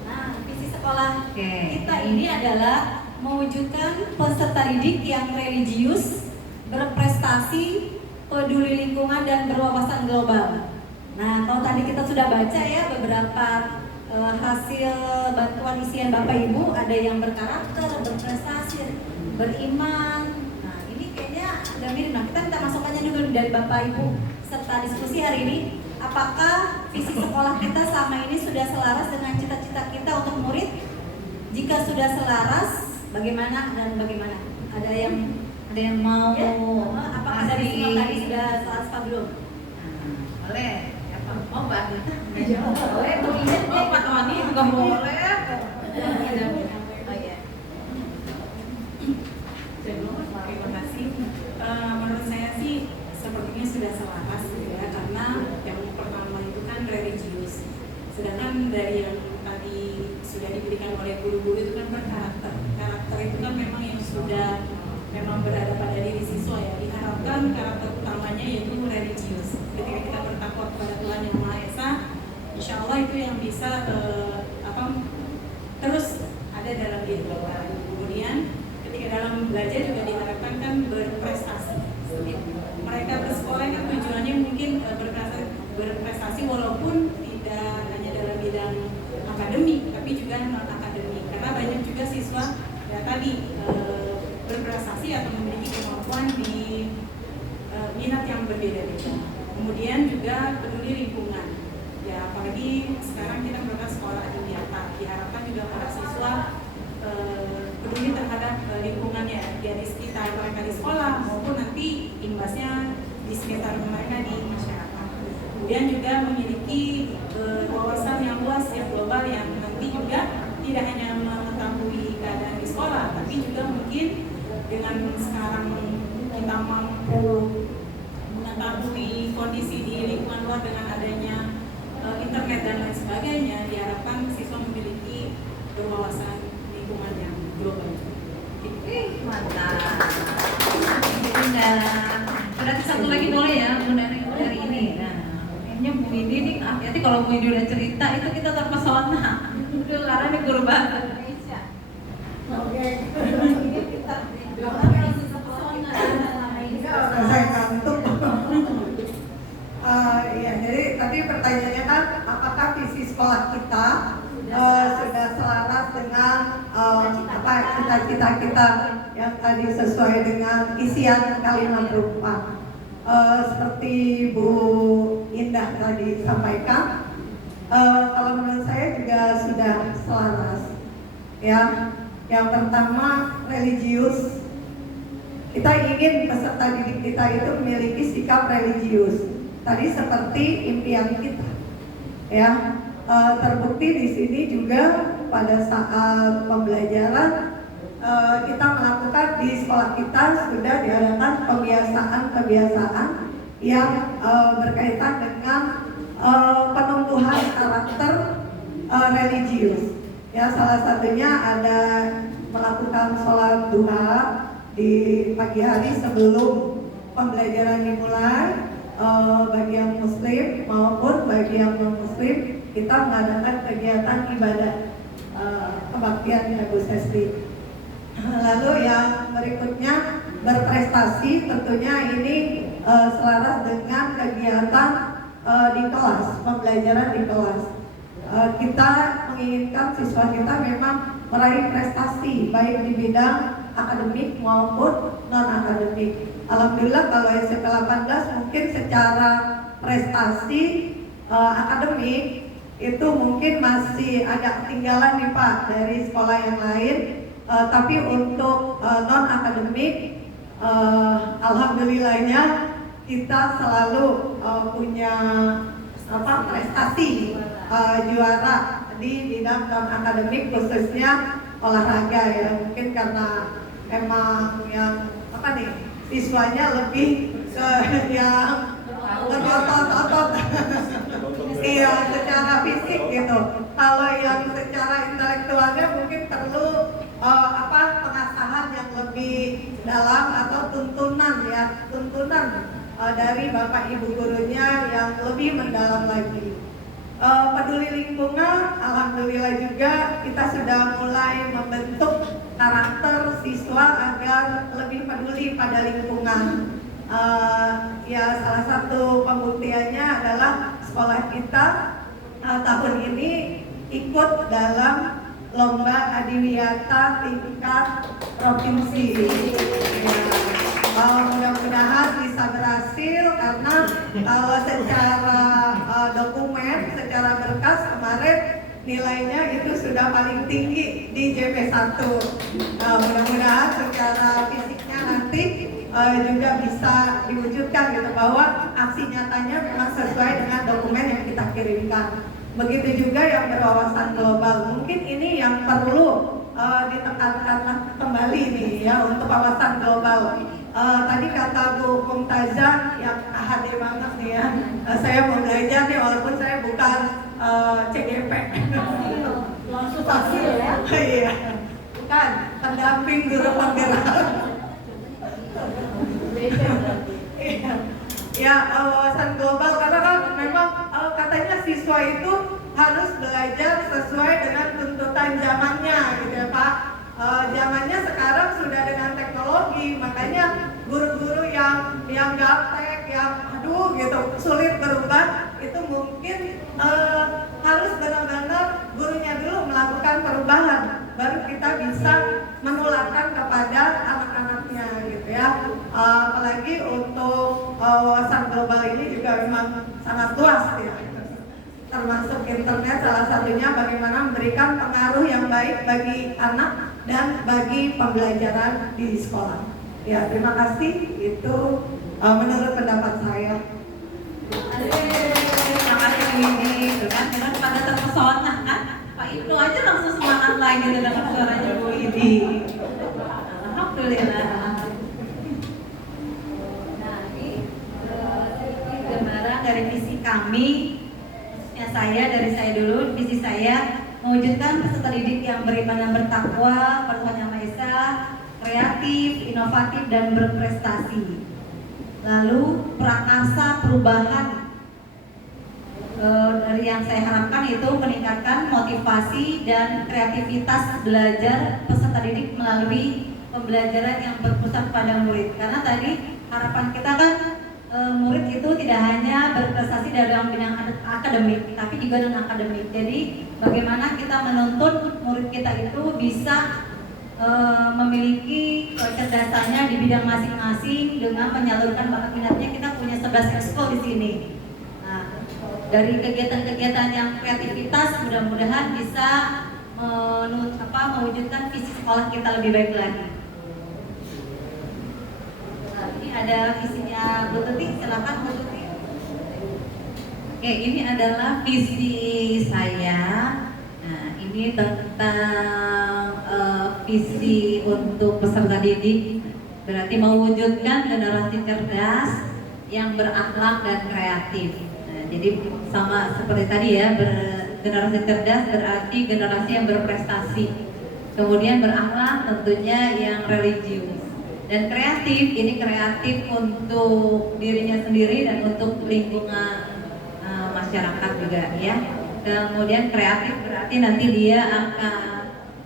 Nah, visi sekolah kita ini adalah mewujudkan peserta didik yang religius, berprestasi, peduli lingkungan dan berwawasan global. Nah, kalau tadi kita sudah baca ya beberapa hasil bantuan isian Bapak Ibu, ada yang berkarakter, berprestasi, beriman. Nah, ini kayaknya agak mirip. Nah, kita minta masukannya dulu dari Bapak Ibu serta diskusi hari ini. Apakah visi sekolah kita selama ini sudah selaras dengan cita-cita kita untuk murid? Jika sudah selaras, bagaimana dan bagaimana? Ada yang mau apakah dari semua tadi sudah selaras apa belum? Boleh. Oh Mbak Anita. Boleh, Oh Pak Tony juga boleh. Terima kasih. Menurut saya sih sepertinya sudah selaras gitu ya, karena yang pertama itu kan religius. Sedangkan dari yang tadi sudah diberikan oleh guru-guru itu kan berkarakter. Karakter yaitu religius. Ketika kita bertakwa kepada Tuhan Yang Maha Esa, insya Allah itu yang bisa terus ada dalam diri kita. Kemudian ketika dalam belajar juga diharapkan kan berprestasi. Mereka bersekolah kan tujuannya mungkin berprestasi walaupun tidak hanya dalam bidang akademik, tapi juga non akademik. Karena banyak juga siswa ya tadi berprestasi atau memiliki kemampuan di minat yang berbeda-beda. Kemudian juga peduli lingkungan. Ya apalagi sekarang kita melakukan sekolah adiwiyata, diharapkan juga para siswa peduli terhadap lingkungannya ya di sekitar mereka di sekolah maupun nanti imbasnya di sekitar mereka di masyarakat. Kemudian juga memiliki wawasan yang luas yang global yang nanti juga tidak hanya mengetahui keadaan di sekolah, tapi juga mungkin dengan sekarang kita mampu mengetahui kondisi di lingkungan luar dengan adanya internet dan lain sebagainya, diharapkan siswa memiliki berwawasan lingkungan yang global. Mantap. Berarti satu lagi boleh ya, Bu Neneng dari ini. Nah, kayaknya Bu Windy nih, hati-hati kalau Bu Windy udah cerita itu kita terpesona. Udah karena ini guru bahasa Indonesia. Oke. Ini kita saya kantuk. Ya, jadi tadi pertanyaannya kan, apakah visi sekolah kita sudah selaras dengan cita-cita kita yang tadi sesuai dengan isian kalimat rupa. Seperti Bu Indah tadi sampaikan, kalau menurut saya juga sudah selaras. Ya, yang pertama religius. Kita ingin peserta didik kita itu memiliki sikap religius. Tadi seperti impian kita, ya terbukti di sini juga pada saat pembelajaran kita melakukan di sekolah kita sudah diadakan kebiasaan-kebiasaan yang berkaitan dengan penumbuhan karakter religius. Ya salah satunya ada melakukan sholat duha di pagi hari sebelum pembelajaran dimulai. Bagi yang muslim maupun bagi yang non muslim kita mengadakan kegiatan ibadah kebaktian ya Bu Sesti. Lalu yang berikutnya berprestasi, tentunya ini selaras dengan kegiatan di kelas, pembelajaran di kelas. Kita menginginkan siswa kita memang meraih prestasi baik di bidang akademik maupun non akademik. Alhamdulillah kalau SMP 18 mungkin secara prestasi akademik itu mungkin masih agak ketinggalan nih Pak dari sekolah yang lain. Tapi untuk non akademik, alhamdulillahnya kita selalu punya prestasi juara di bidang non akademik khususnya olahraga ya. Mungkin karena emang yang siswanya lebih ke yang otot-otot iya secara fisik gitu. Kalau yang secara intelektualnya mungkin perlu pengasahan yang lebih dalam atau tuntunan dari Bapak Ibu gurunya yang lebih mendalam lagi. Peduli lingkungan, alhamdulillah juga kita sudah mulai membentuk karakter siswa agar lebih peduli pada lingkungan. Ya salah satu pembuktiannya adalah sekolah kita tahun ini ikut dalam lomba adiwiyata tingkat provinsi. Mudah-mudahan bisa berhasil karena kalau secara dokumen, secara berkas kemarin nilainya itu sudah paling tinggi di JP1. Mudah-mudahan secara fisiknya nanti juga bisa diwujudkan gitu bahwa aksi nyatanya memang sesuai dengan dokumen yang kita kirimkan. Begitu juga yang berwawasan global. Mungkin ini yang perlu ditekankan kembali nih ya untuk wawasan global. Tadi kata Bu Mumtazah yang AHD banget nih ya. Saya mau belajar nih walaupun saya bukan CGP. Langsung hasil ya? Iya, bukan pendamping guru penggerak. ya wawasan global karena kan memang katanya siswa itu harus belajar sesuai dengan tuntutan zamannya gitu ya Pak. Zamannya sekarang sudah dengan teknologi, makanya guru-guru yang gaptek, yang aduh gitu sulit berubah itu mungkin harus benar-benar gurunya dulu melakukan perubahan, baru kita bisa menularkan kepada anak-anaknya gitu ya. Apalagi untuk wawasan global ini juga memang sangat luas ya, termasuk internet salah satunya bagaimana memberikan pengaruh yang baik bagi anak dan bagi pembelajaran di sekolah. Ya, terima kasih, itu menurut pendapat saya. Terima kasih Bu Widi, kan pada terpesona kan? Pak Ibnu aja langsung semangat lagi dengan suaranya Bu Widi. Alhamdulillah. Nah, ini sedikit gambaran dari visi kami, khususnya dari saya dulu, visi saya mewujudkan peserta didik yang beriman dan bertakwa, bertuhan Yang Maha Esa, kreatif, inovatif, dan berprestasi. Lalu prakarsa perubahan dari yang saya harapkan itu meningkatkan motivasi dan kreativitas belajar peserta didik melalui pembelajaran yang berpusat pada murid. Karena tadi harapan kita kan murid itu tidak hanya berprestasi dalam bidang akademik, tapi juga non akademik. Jadi bagaimana kita menuntun murid kita itu bisa memiliki kecerdasannya di bidang masing-masing dengan menyalurkan bakat minatnya. Kita punya 11 ekskul di sini. Nah, dari kegiatan-kegiatan yang kreativitas mudah-mudahan bisa mewujudkan visi sekolah kita lebih baik lagi. Nah, ini ada visinya Bu Tuti, silakan Bu Tuti. Oke, ini adalah visi saya. Nah, ini tentang visi untuk peserta didik, berarti mewujudkan generasi cerdas yang berakhlak dan kreatif. Nah, jadi sama seperti tadi ya, generasi cerdas berarti generasi yang berprestasi. Kemudian berakhlak tentunya yang religius. Dan kreatif, ini kreatif untuk dirinya sendiri dan untuk lingkungan masyarakat juga ya. Kemudian kreatif berarti nanti dia akan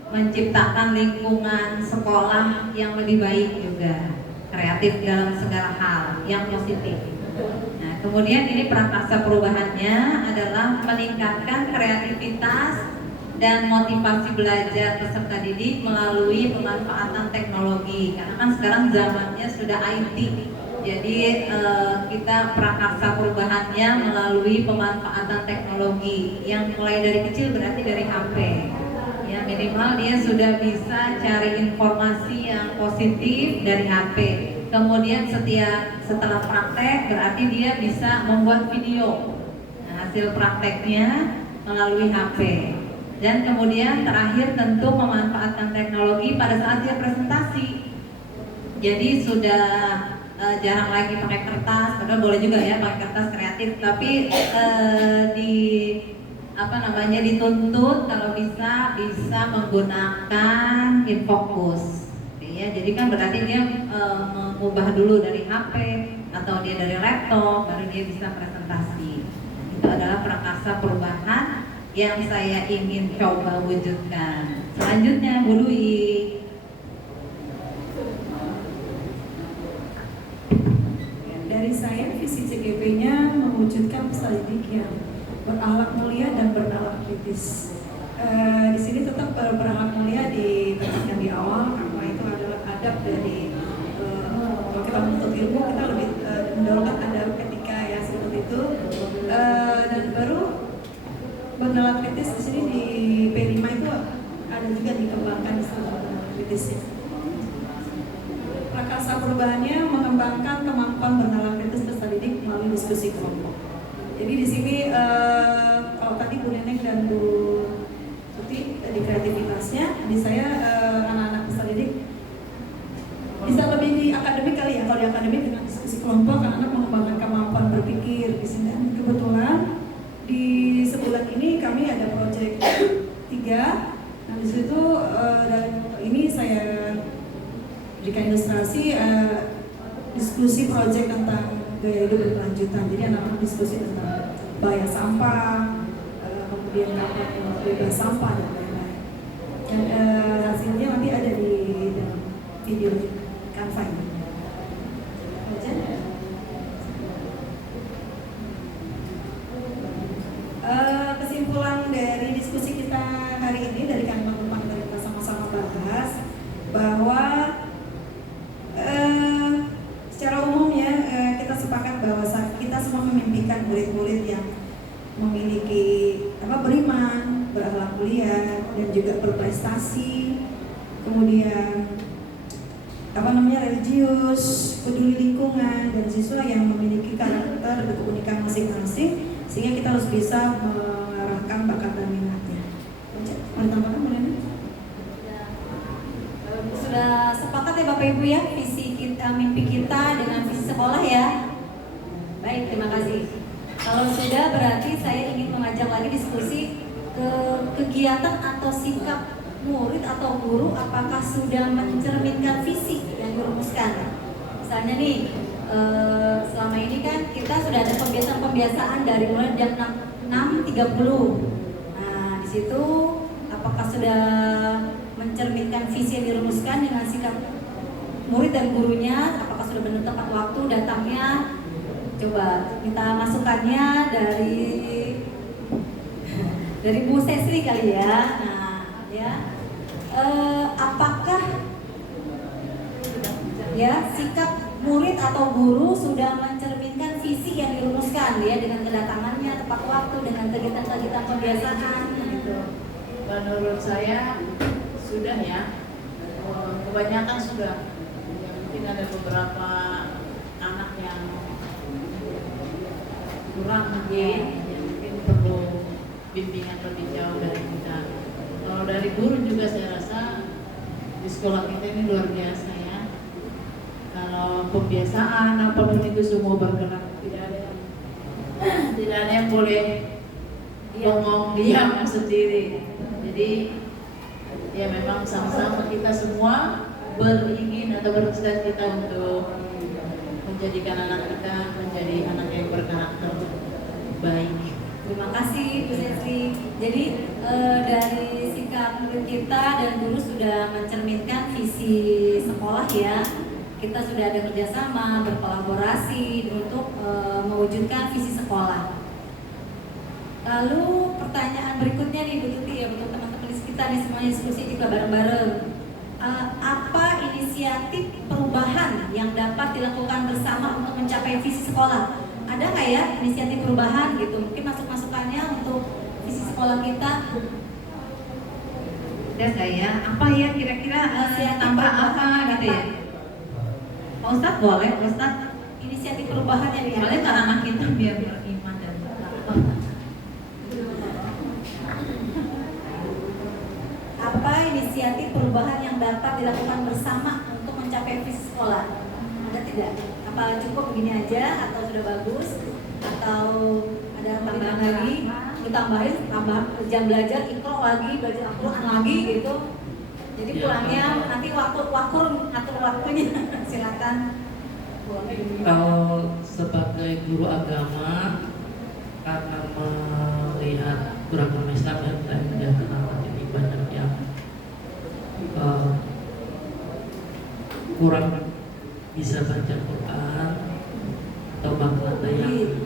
menciptakan lingkungan sekolah yang lebih baik juga. Kreatif dalam segala hal yang positif. Nah, kemudian ini prakarsa perubahannya adalah meningkatkan kreativitas dan motivasi belajar peserta didik melalui pemanfaatan teknologi. Karena kan sekarang zamannya sudah IT. Jadi kita prakarsa perubahannya melalui pemanfaatan teknologi yang mulai dari kecil berarti dari HP. Ya, minimal dia sudah bisa cari informasi yang positif dari HP. Kemudian setelah praktek berarti dia bisa membuat video hasil prakteknya melalui HP. Dan kemudian terakhir tentu memanfaatkan teknologi pada saat dia presentasi. Jadi sudah jarang lagi pakai kertas, padahal boleh juga ya pakai kertas kreatif, tapi dituntut kalau bisa menggunakan infocus. Ya, jadi kan berarti dia mengubah dulu dari HP atau dia dari laptop, baru dia bisa presentasi. Itu adalah prakarsa perubahan yang saya ingin coba wujudkan. Selanjutnya Bu Dwi. Dari saya, visi CGP-nya mewujudkan peserta didik yang berakhlak mulia dan bernalar kritis. Di sini tetap berakhlak mulia ditekankan di awal karena itu adalah adab dari kalau kita menuntut ilmu kita lebih mendorongkan adab etika yang seperti itu. Dan baru bernalar kritis di sini di P5 itu ada juga dikembangkan kritisnya. Prakarsa perubahannya mengembangkan kemampuan bernalar kritis peserta didik melalui diskusi kelompok. Jadi di sini kalau tadi Bu Neneng dan Bu Tuti di kreativitasnya, di saya anak-anak peserta didik bisa lebih di akademik kali ya. Kalau di akademik dengan diskusi kelompok, anak-anak mengembangkan kemampuan berpikir di sini. Dan kebetulan di sebulan ini kami ada proyek 3. Nah di situ dari ini saya berikan ilustrasi diskusi proyek tentang gaya hidup berkelanjutan. Jadi anak-anak diskusi tentang bahaya sampah, kemudian kampanye bebas sampah dan lain-lain. Dan hasilnya nanti ada di dalam video Canva ini. Kesimpulan dari diskusi kita hari ini dari kami teman dari kita sama-sama bahas bahwa secara umum ya kita sepakat bahwa kita semua memimpikan murid-murid yang memiliki beriman, berakhlak mulia dan juga berprestasi, kemudian religius, peduli lingkungan, dan siswa yang memiliki karakter dan keunikan masing-masing, sehingga kita harus bisa mengarahkan bakat dan minatnya. Mau ditambahkan boleh? Sudah sepakat ya Bapak Ibu ya, visi kita, mimpi kita dengan visi sekolah ya. Baik, terima kasih. Kalau sudah, berarti saya ingin mengajak lagi diskusi ke kegiatan atau sikap murid atau guru, apakah sudah mencerminkan visi yang dirumuskan. Misalnya nih, selama ini kan kita sudah ada pembiasaan dari mulai jam 6.30. Nah, di situ apakah sudah mencerminkan visi yang dirumuskan dengan sikap murid dan gurunya? Apakah sudah benar tepat waktu datangnya? Coba kita masukannya dari Bu Sesri kali ya. Nah, ya, apakah ya sikap murid atau guru sudah mencerminkan visi yang dirumuskan ya dengan kedatangannya tepat waktu, dengan kegiatan-kegiatan pembiasaan gitu. Menurut saya sudah ya, kebanyakan sudah. Yang penting ada beberapa anak yang kurang mungkin, yang mungkin perlu bimbingan lebih jauh dari kita. Kalau dari guru juga saya rasa di sekolah kita ini luar biasa ya. Kalau pembiasaan apapun itu semua bergerak, tidak ada yang boleh ngomong diam sendiri. Jadi ya memang sama-sama kita semua beringin atau bercita-cita untuk menjadikan anak kita menjadi anak yang berkarakter baik. Terima kasih Bu Sesri. Jadi dari sikap murid kita dan guru sudah mencerminkan visi sekolah ya. Kita sudah ada kerjasama, berkolaborasi untuk mewujudkan visi sekolah. Lalu pertanyaan berikutnya nih Bu Tuti ya, untuk teman-teman kita nih semuanya diskusi juga bareng-bareng. Apa inisiatif perubahan yang dapat dilakukan bersama untuk mencapai visi sekolah? Ada nggak ya inisiatif perubahan gitu? Mungkin masukannya untuk visi sekolah kita. Udah saya, apa ya kira-kira tambah apa gitu ya? Pak Ustadz boleh, Pak Ustadz. Inisiatif perubahannya nih. Soalnya kan anak kita biar beriman dan bertakwa. Apa inisiatif perubahan yang dapat dilakukan bersama untuk mencapai visi sekolah? Ada tidak? Apa cukup begini aja atau sudah bagus? Atau ada tambahan lagi? Ditambahin tambah jam belajar, ikro lagi, belajar Al-Quran lagi gitu. Jadi pulangnya nanti wakur atur waktunya. Silakan. Kalau sebagai guru agama, karena melihat beragama Islam yang saya menjalankan ini banyak yang kurang bisa baca Quran, atau bahkan ada yang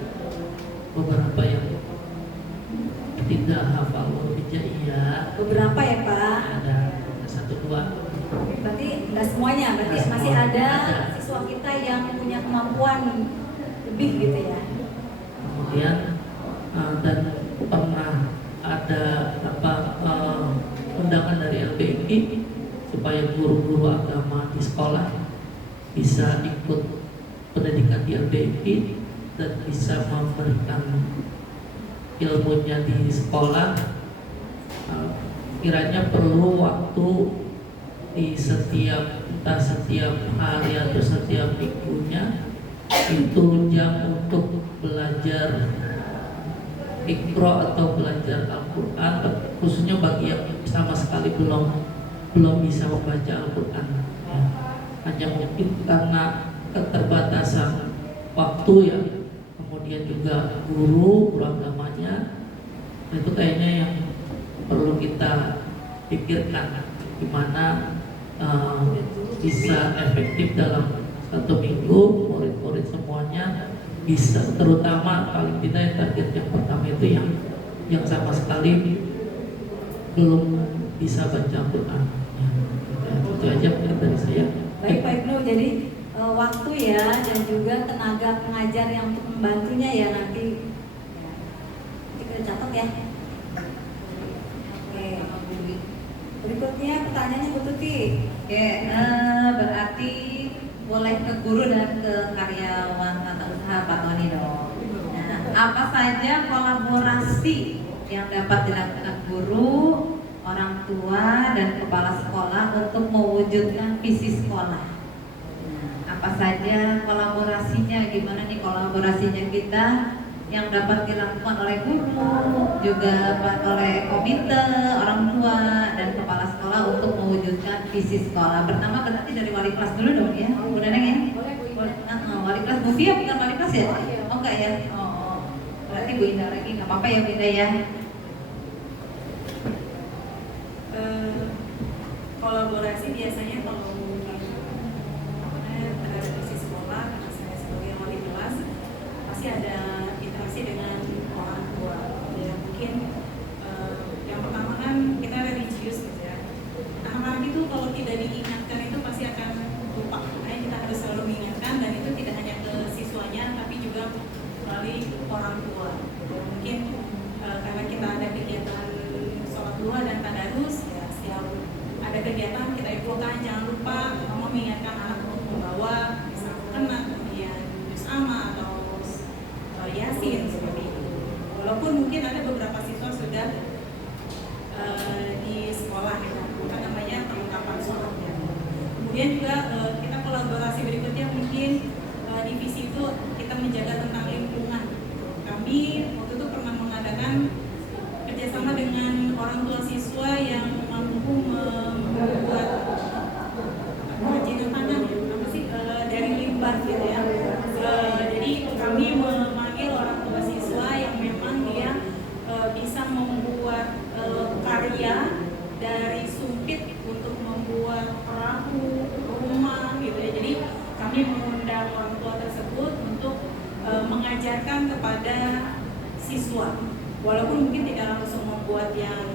beberapa yang tidak hafal hijaiyah. Beberapa ya Pak? Ada satu dua. Berarti nggak semuanya, berarti masih ada siswa kita yang punya kemampuan lebih gitu ya. Kemudian dan pernah ada undangan dari LBMI supaya guru-guru agama di sekolah bisa ikut pendidikan di LBMI dan bisa memberikan ilmunya di sekolah. Kiranya perlu waktu di setiap hari atau setiap minggunya itu jam untuk belajar Iqra atau belajar Al-Quran, khususnya bagi yang sama sekali belum bisa membaca Al-Quran ya. Hanya mungkin karena keterbatasan waktu waktu ya, kemudian juga guru agamanya. Nah, itu kayaknya yang perlu kita pikirkan gimana bisa efektif dalam 1 minggu murid-murid semuanya bisa, terutama paling tidak target yang pertama itu yang sama sekali belum bisa baca Quran. Ya, itu aja dari saya. Baik Pak Ibnu, jadi waktu ya dan juga tenaga pengajar yang untuk membantunya ya nanti kita catat ya. Oke. Berikutnya pertanyaannya Bu Tuti. Oke, berarti boleh ke guru dan ke karyawan tata usaha Pak Tony dong. Nah, apa saja kolaborasi yang dapat dilakukan guru, orang tua, dan kepala sekolah untuk mewujudkan visi sekolah? Nah, apa saja kolaborasinya? Gimana nih kolaborasinya kita yang dapat dilakukan oleh guru, juga oleh komite, orang tua, dan kepala sekolah untuk mewujudkan visi sekolah? Pertama berarti dari wali kelas dulu dong ya, Bu Neneng ya? Wali kelas, Bu Fia bukan wali kelas ya? Oh enggak ya? Oh, berarti Bu Indah lagi, nggak apa-apa ya Bu Indah ya? Kolaborasi biasanya kalau terhadap visi sekolah, karena saya sebagai wali kelas pasti ada interaksi dengan orang tua. Ya mungkin yang pertama kan kita religius gitu ya. Anak-anak itu kalau tidak diingatkan itu pasti akan lupa. Makanya kita harus selalu mengingatkan, dan itu tidak hanya ke siswanya tapi juga melalui orang tua. Mungkin karena kita ada kegiatan sholat duha dan tadarus, ya setiap ada kegiatan kita infokan, jangan lupa kamu mengingatkan anak untuk membawa misal kena, kemudian juz amma atau yasin seperti itu. Walaupun mungkin ada beberapa siswa sudah di sekolah ya, apa namanya perlengkapan sholat ya. Kemudian juga kita kolaborasi berikutnya mungkin divisi itu kita menjaga tentang lingkungan. Kami waktu itu pernah mengadakan kerjasama dengan orang tua siswa yang mampu membuat kerajinan tangan ya, apa sih dari limbah gitu ya. Jadi kami memanggil orang tua siswa yang memang dia bisa membuat karya dari sumpit untuk membuat perahu, rumah gitu ya. Jadi kami mengundang orang tua tersebut untuk mengajarkan kepada siswa, walaupun mungkin tidak langsung membuat yang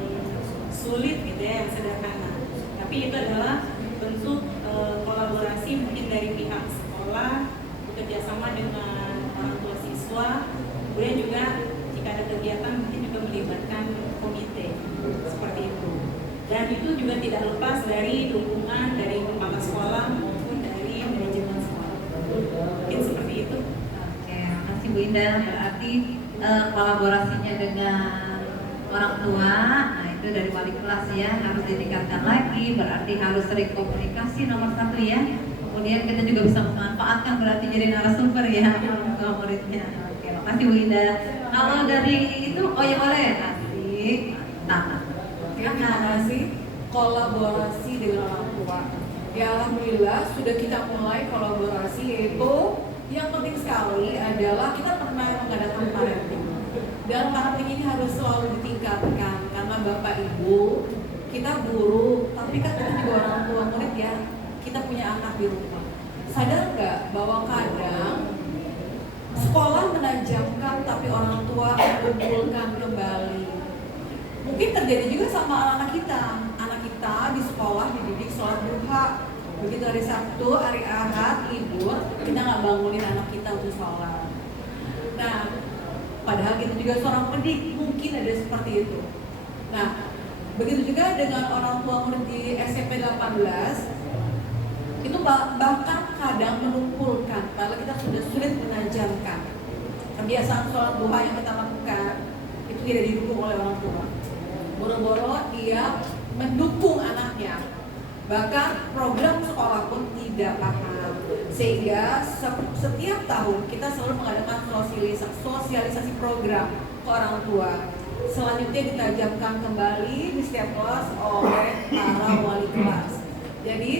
sulit gitu ya, yang sederhana, tapi itu adalah bentuk kolaborasi mungkin dari pihak sekolah bekerjasama dengan orang tua siswa. Kemudian juga jika ada kegiatan mungkin juga melibatkan komite seperti itu, dan itu juga tidak lepas dari dukungan dari kepala sekolah maupun dari manajemen sekolah. Mungkin seperti itu. Oke, makasih Bu Indah. Berarti kolaborasinya dengan orang tua, nah itu dari wali kelas ya, harus ditingkatkan lagi. Berarti harus sering komunikasi nomor 1 ya. Kemudian kita juga bisa memanfaatkan berarti jadi narasumber ya untuk muridnya. Oke, makasih Bu Indah. Kalau dari itu, oh ya boleh, asik. Nah, Terima kasih. Kolaborasi dengan orang tua. Ya alhamdulillah sudah kita mulai kolaborasi, yaitu yang penting sekali adalah kita pernah mengadakan parenting. Dan parenting ini harus selalu ditingkatkan karena Bapak Ibu, kita guru, tapi kan kita juga orang tua murid ya. Kita punya anak di rumah. Sadar nggak bahwa kadang sekolah menajamkan tapi orang tua mengumpulkan kembali. Mungkin terjadi juga sama anak-anak kita. Anak kita di sekolah dididik sholat duha. Begitu hari Sabtu, hari Ahad, libur, kita nggak bangunin anak kita untuk sholat. Nah, padahal kita juga seorang pendidik, mungkin ada seperti itu. Nah, begitu juga dengan orang tua murid di SMP 18, itu bahkan kadang menumpulkan kalau kita sudah sulit menajamkan kebiasaan sholat duha yang kita lakukan, itu tidak didukung oleh orang tua. Boro-boro dia mendukung anaknya, bahkan program sekolah pun tidak paham, sehingga setiap tahun kita selalu mengadakan sosialisasi program ke orang tua. Selanjutnya ditajamkan kembali di setiap kelas oleh para wali kelas. Jadi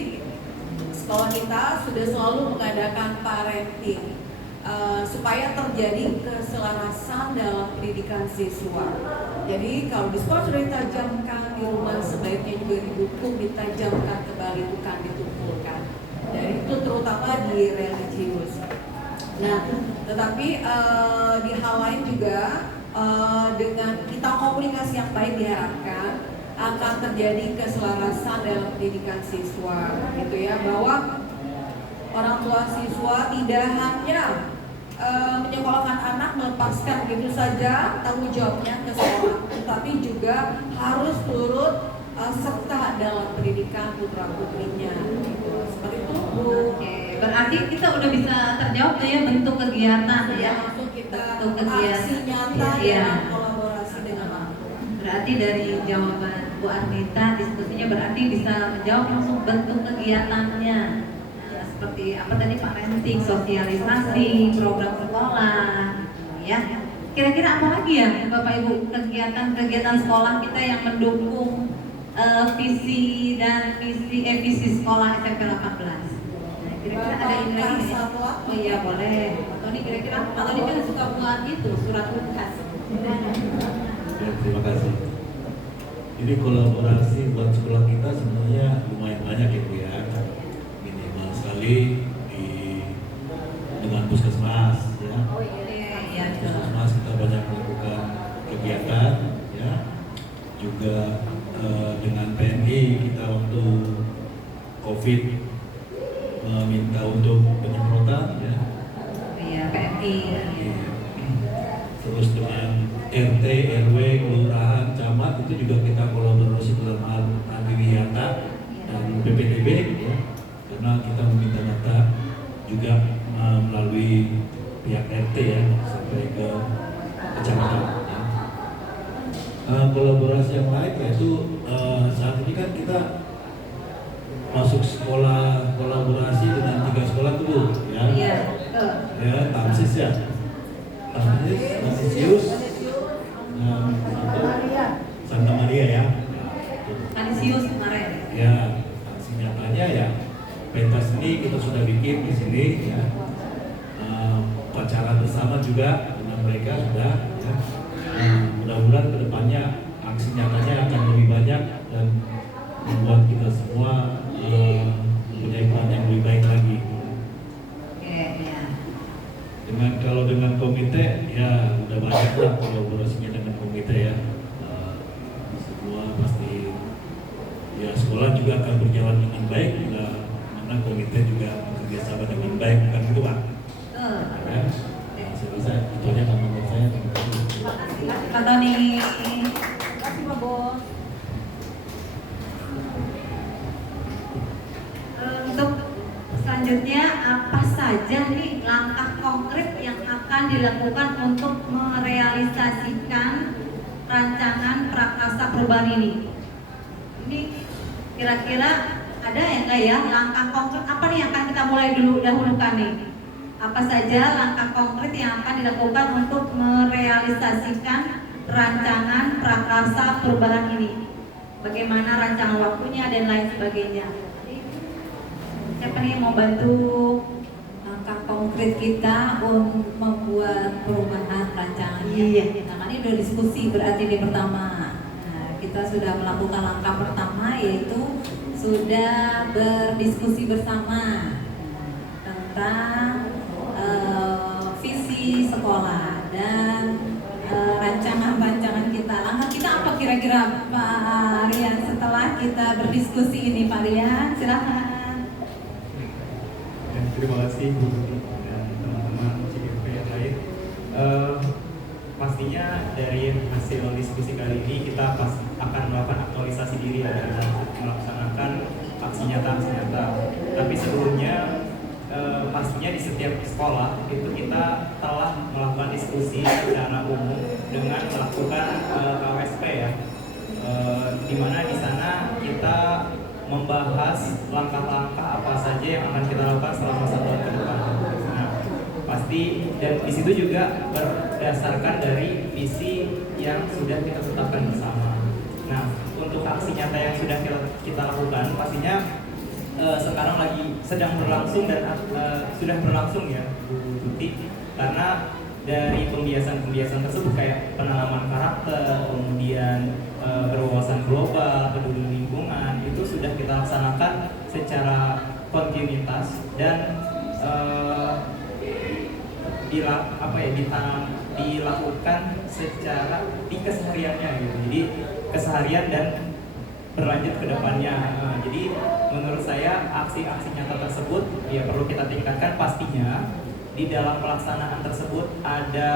sekolah kita sudah selalu mengadakan parenting. supaya terjadi keselarasan dalam pendidikan siswa. Jadi kalau di sekolah sudah ditajamkan, di rumah sebaiknya juga didukung, ditajamkan kembali, bukan ditumpulkan. Dan itu terutama di religius. Nah, tetapi di hal lain juga dengan kita komunikasi yang baik diharapkan akan terjadi keselarasan dalam pendidikan siswa, gitu ya, bahwa orang tua siswa tidak hanya menyekolahkan anak, melepaskan begitu saja tanggung jawabnya ke sekolah, tetapi juga harus turut serta dalam pendidikan putra putrinya. Gitu. Seperti itu, Bu. Oke, berarti kita udah bisa terjawab tuh ya bentuk kegiatan ya. Langsung kita Bentuk kegiatan. aksi nyata Iya. dan kolaborasi dengan orang tua. Berarti dari jawaban Bu Arnita diskusinya berarti bisa menjawab langsung bentuk kegiatannya. Ya, seperti apa tadi Pak Renting, sosialisasi, program sekolah, ya. Kira-kira apa lagi ya Bapak Ibu kegiatan-kegiatan sekolah kita yang mendukung visi dan visi sekolah SMP 18? Nah, kira-kira ada ini lagi ya? Oh iya boleh. Pak Tony kira-kira Pak Tony kan suka buat itu surat tugas. Ya, terima kasih. Jadi kolaborasi buat sekolah kita sebenarnya lumayan banyak ya Bu ya. Minimal sekali dengan puskesmas ya. Oh iya. Puskesmas kita banyak melakukan kegiatan ya. Juga dengan PNI kita waktu COVID meminta untuk penyemprotan ya. Iya PNI. Terus dengan RT, RW, kelurahan, camat itu juga kita kolaborasi dalam hal Adiwiyata dan BPDB ya. Karena kita meminta data juga melalui pihak RT ya sampai ke kecamatan ya. Kolaborasi yang lain yaitu saat ini kan kita masuk sekolah kolaborasi dengan 3 sekolah tuh ya. Iya. Ya, Tamsis ya. Tamsius, Santa Maria ya. Kanisius kemarin. Ya, aksi nyatanya ya pentas ini kita sudah bikin di sini ya. Upacara bersama juga dengan mereka sudah ya. Mudah-mudahan kedepannya aksi nyatanya akan lebih banyak dan membuat kita semua mempunyai peran yang lebih baik lagi. Kalau dengan komite ya udah banyak lah kolaborasinya dengan komite ya. Semua pasti ya sekolah juga akan berjalan dengan baik bila mana komite juga bekerja sama dengan baik, bukan itu Pak? Ya, saya rasa itu aja menurut saya. Terima kasih Pak Tony. Terima kasih Pak Bos. Untuk selanjutnya apa saja nih langkah konkret yang akan dilakukan untuk merealisasikan rancangan prakarsa perubahan ini? Ini kira-kira ada ya enggak ya langkah konkret apa nih yang akan kita mulai dahulukan nih? Apa saja langkah konkret yang akan dilakukan untuk merealisasikan rancangan prakarsa perubahan ini? Bagaimana rancangan waktunya dan lain sebagainya? Siapa nih yang mau bantu langkah konkret kita untuk membuat perubahan rancangannya? Iya. Nah, ini udah diskusi berarti di pertama. Nah, kita sudah melakukan langkah pertama yaitu sudah berdiskusi bersama tentang visi sekolah dan rancangan-rancangan kita. Langkah kita apa kira-kira Pak Rian setelah kita berdiskusi ini Pak Rian? Silakan. Terima kasih Bu dan teman-teman CGP yang lain. Pastinya dari hasil diskusi kali ini kita akan melakukan aktualisasi diri dan melaksanakan aksi nyata. Tapi sebelumnya pastinya di setiap sekolah itu kita telah melakukan diskusi secara umum dengan melakukan KWSP ya, di mana di sana kita membahas langkah-langkah apa saja yang akan kita lakukan selama 1 tahun ke depan. Nah, pasti dan di situ juga berdasarkan dari visi yang sudah kita tetapkan bersama. Nah, untuk aksi nyata yang sudah kita lakukan, pastinya sekarang lagi sedang berlangsung dan sudah berlangsung ya, Bu Tuti. Tuti, karena dari pembiasan-pembiasan tersebut kayak penanaman karakter, kemudian berwawasan global, peduli lingkungan, itu sudah kita laksanakan secara kontinuitas dan dilakukan secara di kesehariannya gitu. Jadi keseharian dan berlanjut ke depannya. Jadi menurut saya aksi-aksi nyata tersebut ya perlu kita tingkatkan. Pastinya di dalam pelaksanaan tersebut ada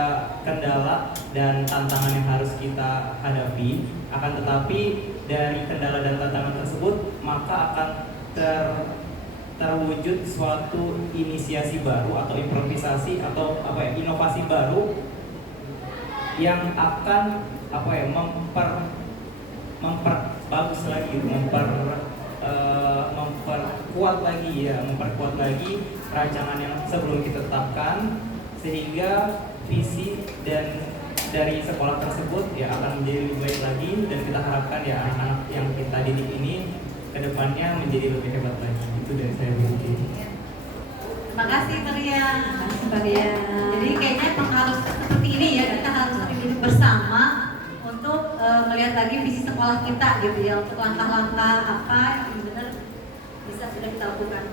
kendala dan tantangan yang harus kita hadapi. Akan tetapi dari kendala dan tantangan tersebut maka akan terwujud suatu inisiasi baru atau improvisasi atau inovasi baru yang akan memperbagus lagi, memperkuat lagi rancangan yang sebelum kita tetapkan, sehingga visi dan dari sekolah tersebut ya akan menjadi lebih baik lagi, dan kita harapkan ya anak-anak yang kita didik ini kedepannya menjadi lebih hebat lagi. Itu dari saya begini. Terima kasih Maria. Jadi kayaknya harus seperti ini ya, kita harus duduk bersama untuk melihat lagi visi sekolah kita gitu ya, untuk langkah-langkah apa yang benar bisa sudah kita lakukan.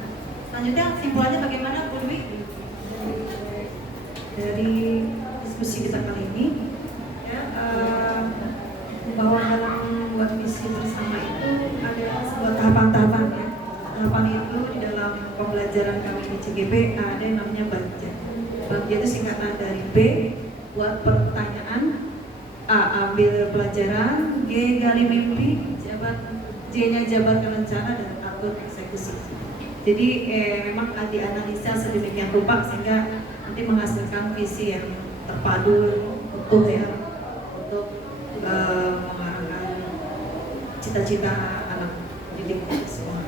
Selanjutnya kesimpulannya bagaimana Bu Dwi? Dari diskusi kita kali ini ya, bahwa dalam membuat visi bersama itu ada sebuah tahapan-tahapan ya. Tahapan itu di dalam pembelajaran kami di CGP ada yang namanya BAGJA. BAGJA itu singkatan dari B buat pertanyaan, A ambil pelajaran, G gali mimpi, J-nya jabarkan rencana, dan atur eksekusi. Jadi memang dianalisa sedemikian rupa sehingga nanti menghasilkan visi yang terpadu untuk mengarahkan cita-cita anak didik semua.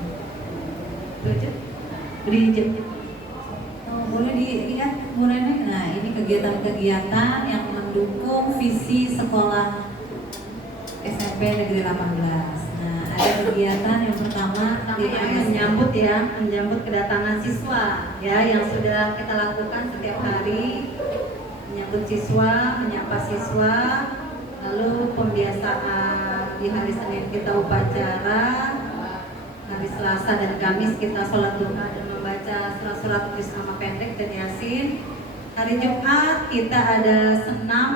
Itu aja. Boleh dilihat Bu Neneng. Nah, ini kegiatan-kegiatan yang mendukung visi sekolah SMP Negeri 18. Nah, ada kegiatan yang pertama menyambut kedatangan siswa ya, yang sudah kita lakukan setiap hari, menyambut siswa, menyapa siswa, lalu pembiasaan di hari Senin kita upacara, hari Selasa dan Kamis kita sholat duha dan membaca surat-surat tulis nama pendek dan Yasin. Hari Jumat kita ada senam,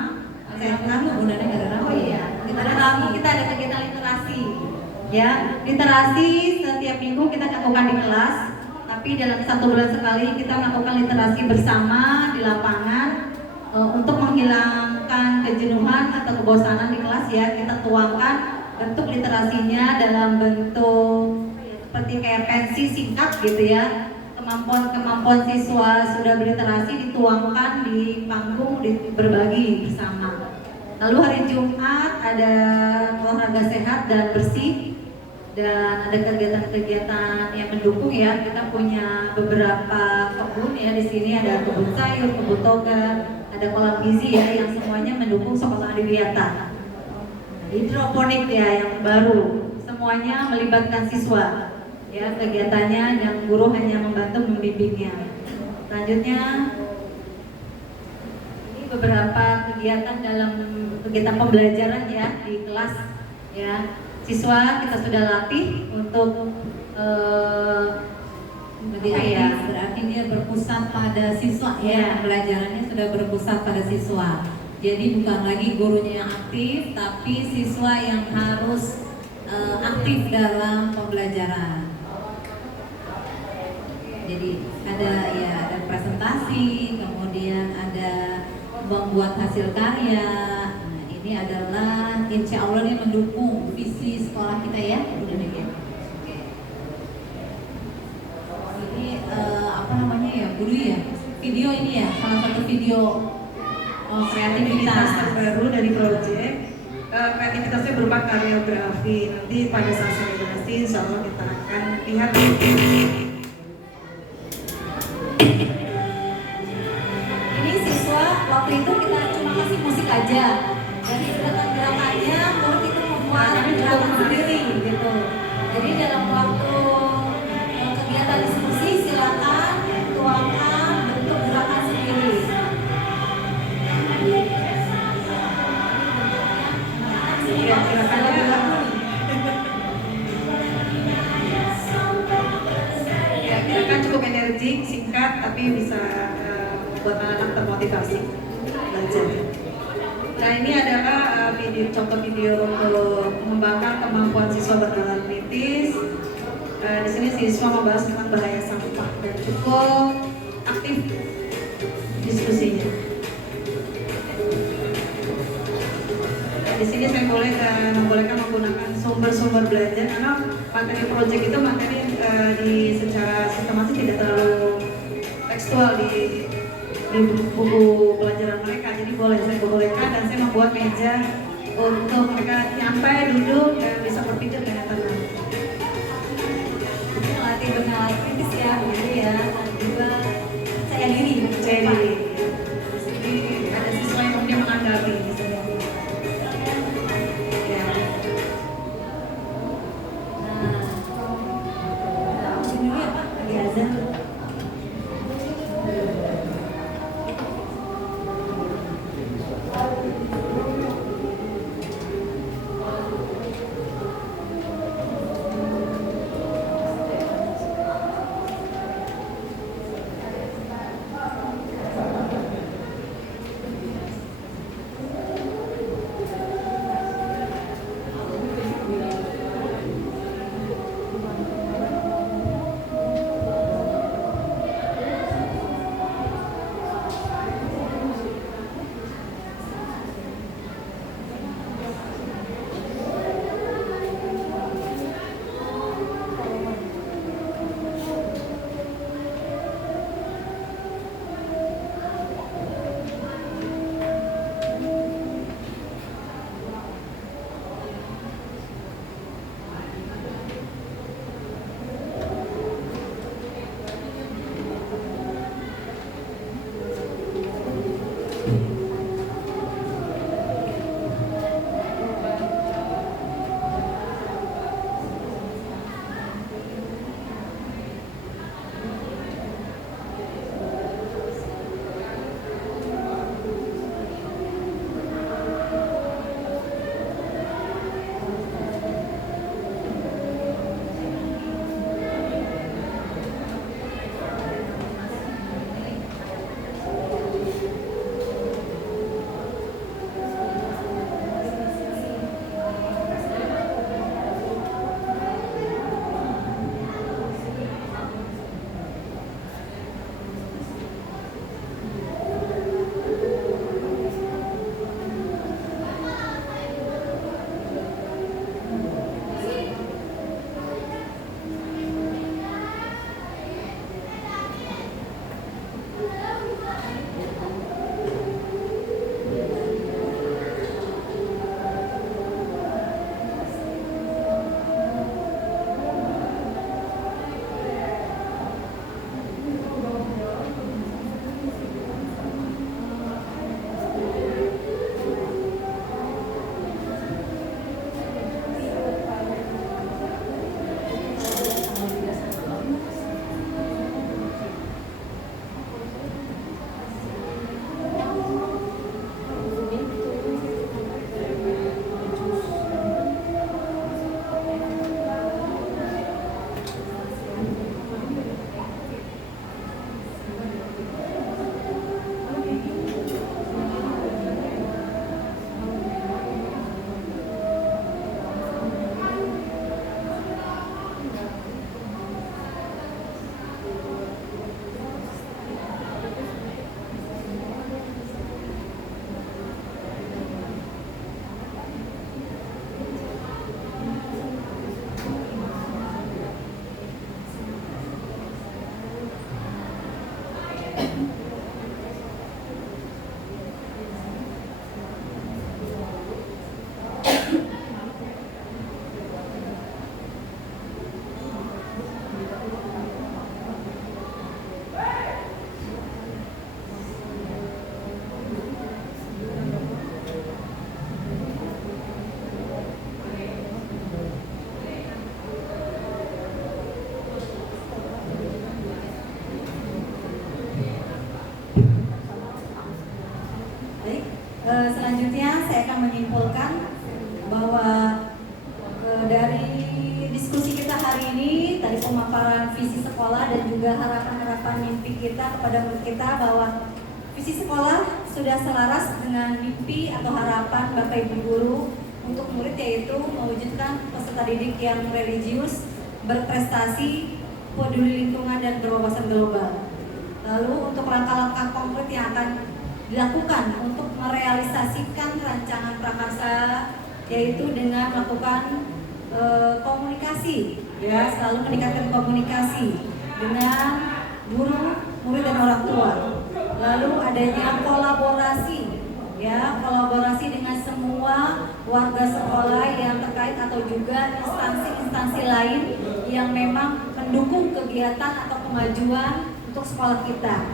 kita ada kegiatan literasi. Ya, literasi setiap minggu kita lakukan di kelas, tapi dalam 1 bulan sekali kita melakukan literasi bersama di lapangan untuk menghilangkan kejenuhan atau kebosanan di kelas ya. Kita tuangkan bentuk literasinya dalam bentuk seperti kayak pensi singkat gitu ya. Kemampuan siswa sudah berliterasi dituangkan di panggung, berbagi bersama. Lalu hari Jumat ada olahraga sehat dan bersih, dan ada kegiatan-kegiatan yang mendukung ya. Kita punya beberapa kebun ya di sini, ada kebun sayur, kebun toga, ada kolam gizi ya, yang semuanya mendukung sekolah Adiwiyata. Hidroponik ya yang baru, semuanya melibatkan siswa. Ya, kegiatannya yang guru hanya membantu membimbingnya. Selanjutnya ini beberapa kegiatan dalam kegiatan pembelajaran ya di kelas ya. Siswa kita sudah latih untuk berarti dia berpusat pada siswa ya. Pembelajarannya sudah berpusat pada siswa. Jadi bukan lagi gurunya yang aktif, tapi siswa yang harus aktif dalam pembelajaran. Jadi ada presentasi, kemudian ada membuat hasil karya. Nah, ini adalah insya Allah ini mendukung visi sekolah kita ya. Udah nih ya. Ini Bu Dwi ya. Video ini ya, salah satu video kreativitas terbaru dari proyek. Kreativitasnya berupa karyografi. Nanti pada saat selebrasi insya Allah kita akan lihat. Ini siswa waktu itu kita cuma kasih musik aja, jadi gerakannya murid itu membuat gerakan sendiri gitu. Jadi dalam waktu kegiatan diskusi silakan tuangkan bentuk gerakan sendiri. tapi bisa membuat anak-anak termotivasi belajar. Nah ini adalah contoh video untuk mengembangkan kemampuan siswa bernalar kritis. Di sini siswa membahas tentang bahaya sampah dan cukup aktif diskusinya. Di sini saya membolehkan menggunakan sumber-sumber belajar karena materi proyek itu materi secara sistematis tidak terlalu tekstual di buku pelajaran mereka, jadi saya bolehkan dan saya membuat meja untuk mereka nyantai duduk dan bisa berpikir dengan tenang. Melatih bernalar kritis ya, begitu ya, dan juga percaya diri. Di sini ada siswa yang kemudian menanggapi di sini. Selanjutnya saya akan menyimpulkan bahwa dari diskusi kita hari ini, tadi pemaparan visi sekolah dan juga harapan-harapan mimpi kita kepada murid kita, bahwa visi sekolah sudah selaras dengan mimpi atau harapan Bapak Ibu Guru untuk murid, yaitu mewujudkan peserta didik yang religius, berprestasi, peduli lingkungan, dan berwawasan global. Lalu untuk langkah-langkah konkret yang akan dilakukan untuk merealisasikan rancangan prakarsa, yaitu dengan melakukan komunikasi, ya, selalu meningkatkan komunikasi dengan guru, murid, dan orang tua. Lalu adanya kolaborasi, ya, kolaborasi dengan semua warga sekolah yang terkait atau juga instansi-instansi lain yang memang mendukung kegiatan atau kemajuan untuk sekolah kita.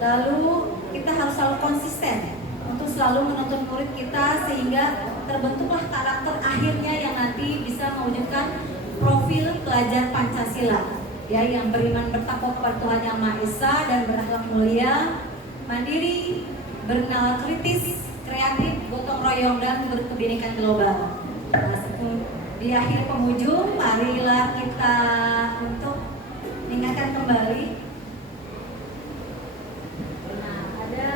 Lalu kita harus selalu konsisten untuk selalu menuntun murid kita sehingga terbentuklah karakter akhirnya yang nanti bisa mewujudkan profil pelajar Pancasila, ya, yang beriman bertakwa kepada Tuhan Yang Maha Esa dan berakhlak mulia, mandiri, bernalar kritis, kreatif, gotong royong, dan berkebinekaan global. Nah, di akhir penghujung, marilah kita untuk mengingatkan kembali. Nah, ada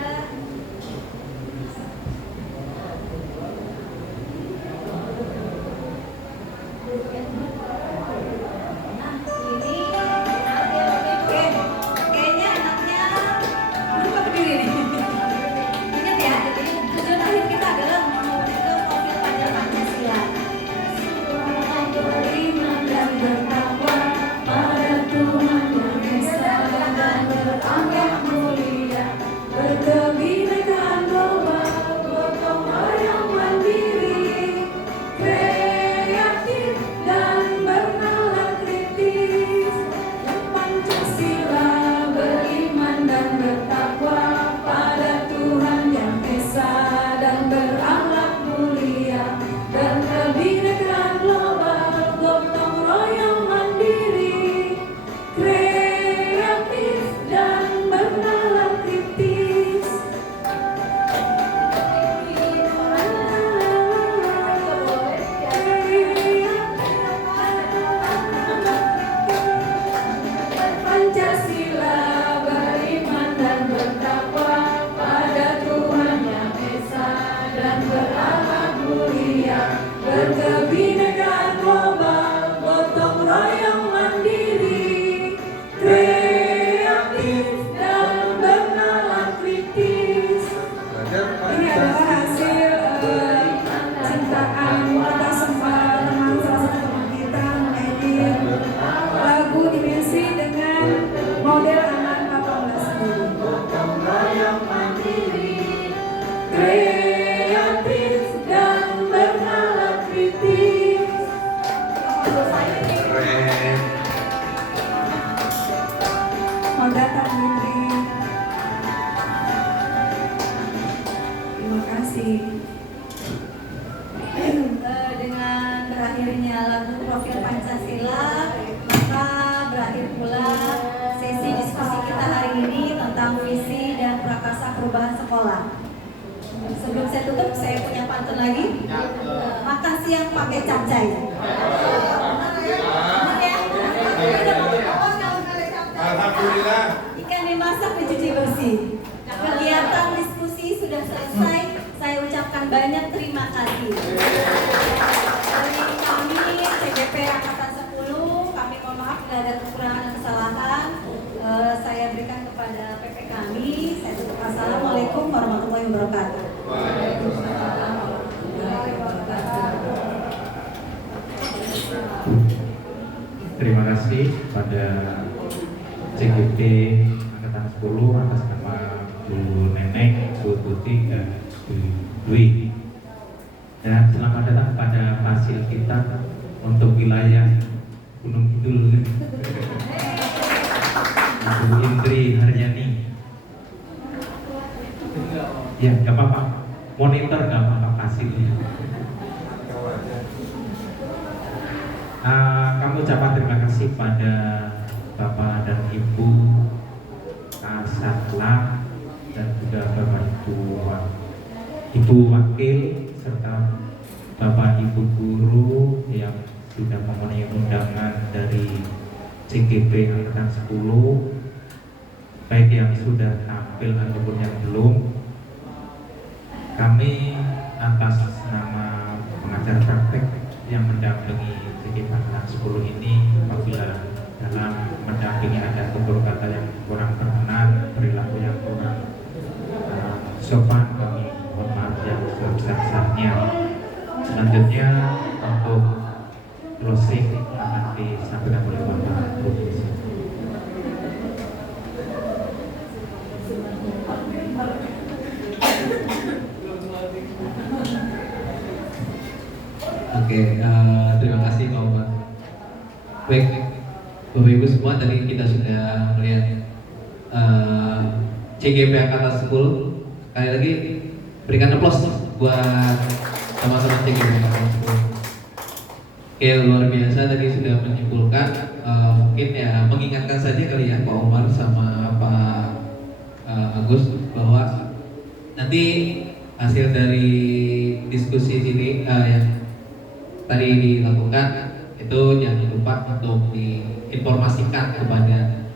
dengan berakhirnya lagu Profil Pancasila, maka berakhir pula sesi diskusi kita hari ini tentang visi dan prakarsa perubahan sekolah. Sebelum saya tutup, saya punya pantun lagi. Makan siang pakai capcay. Alhamdulillah. Ikan dimasak dicuci bersih. Kegiatan diskusi sudah selesai. Saya ucapkan banyak terima kasih. Dari kami CGP Angkatan 10, kami mohon maaf bila ada kekurangan dan kesalahan. Saya berikan kepada PP kami. Saya tutup. Assalamualaikum warahmatullahi wabarakatuh. Terima kasih pada CGP Angkatan 10 atas nama Bu Nenek, Bu Tuti, dan Bu Dwi. Dan selamat datang pada hasil kita untuk wilayah Gunung Kidul, Bu Indri Haryani. Ya, nggak apa-apa. Monitor nggak apa-apa hasilnya. Kami ucapkan terima kasih pada Bapak dan Ibu Kasatla dan juga Bapak Ibu Wakil serta Bapak Ibu Guru yang sudah memenuhi undangan dari CGP Angkatan 10, baik yang sudah tampil ataupun yang belum. Kami atas nama pengacara praktek yang mendampingi CGP Angkatan 10 ini, apabila dalam mendampingi ada tutur kata yang kurang berkenan, perilaku yang kurang sopan, kami mohon maaf yang sebesar-besarnya. Selanjutnya untuk closing akan disampaikan oleh Bapak Profesor. Oke, terima kasih Pak Umar. Baik, Bapak Ibu semua, tadi kita sudah melihat CGP Angkatan 10. Sekali lagi berikan aplaus buat teman-teman CGP Angkatan 10. Oke, luar biasa tadi sudah menyimpulkan. Mungkin ya mengingatkan saja kali ya Pak Umar sama Pak Agus bahwa nanti hasil dari diskusi sini yang tadi dilakukan itu jangan lupa untuk diinformasikan kepada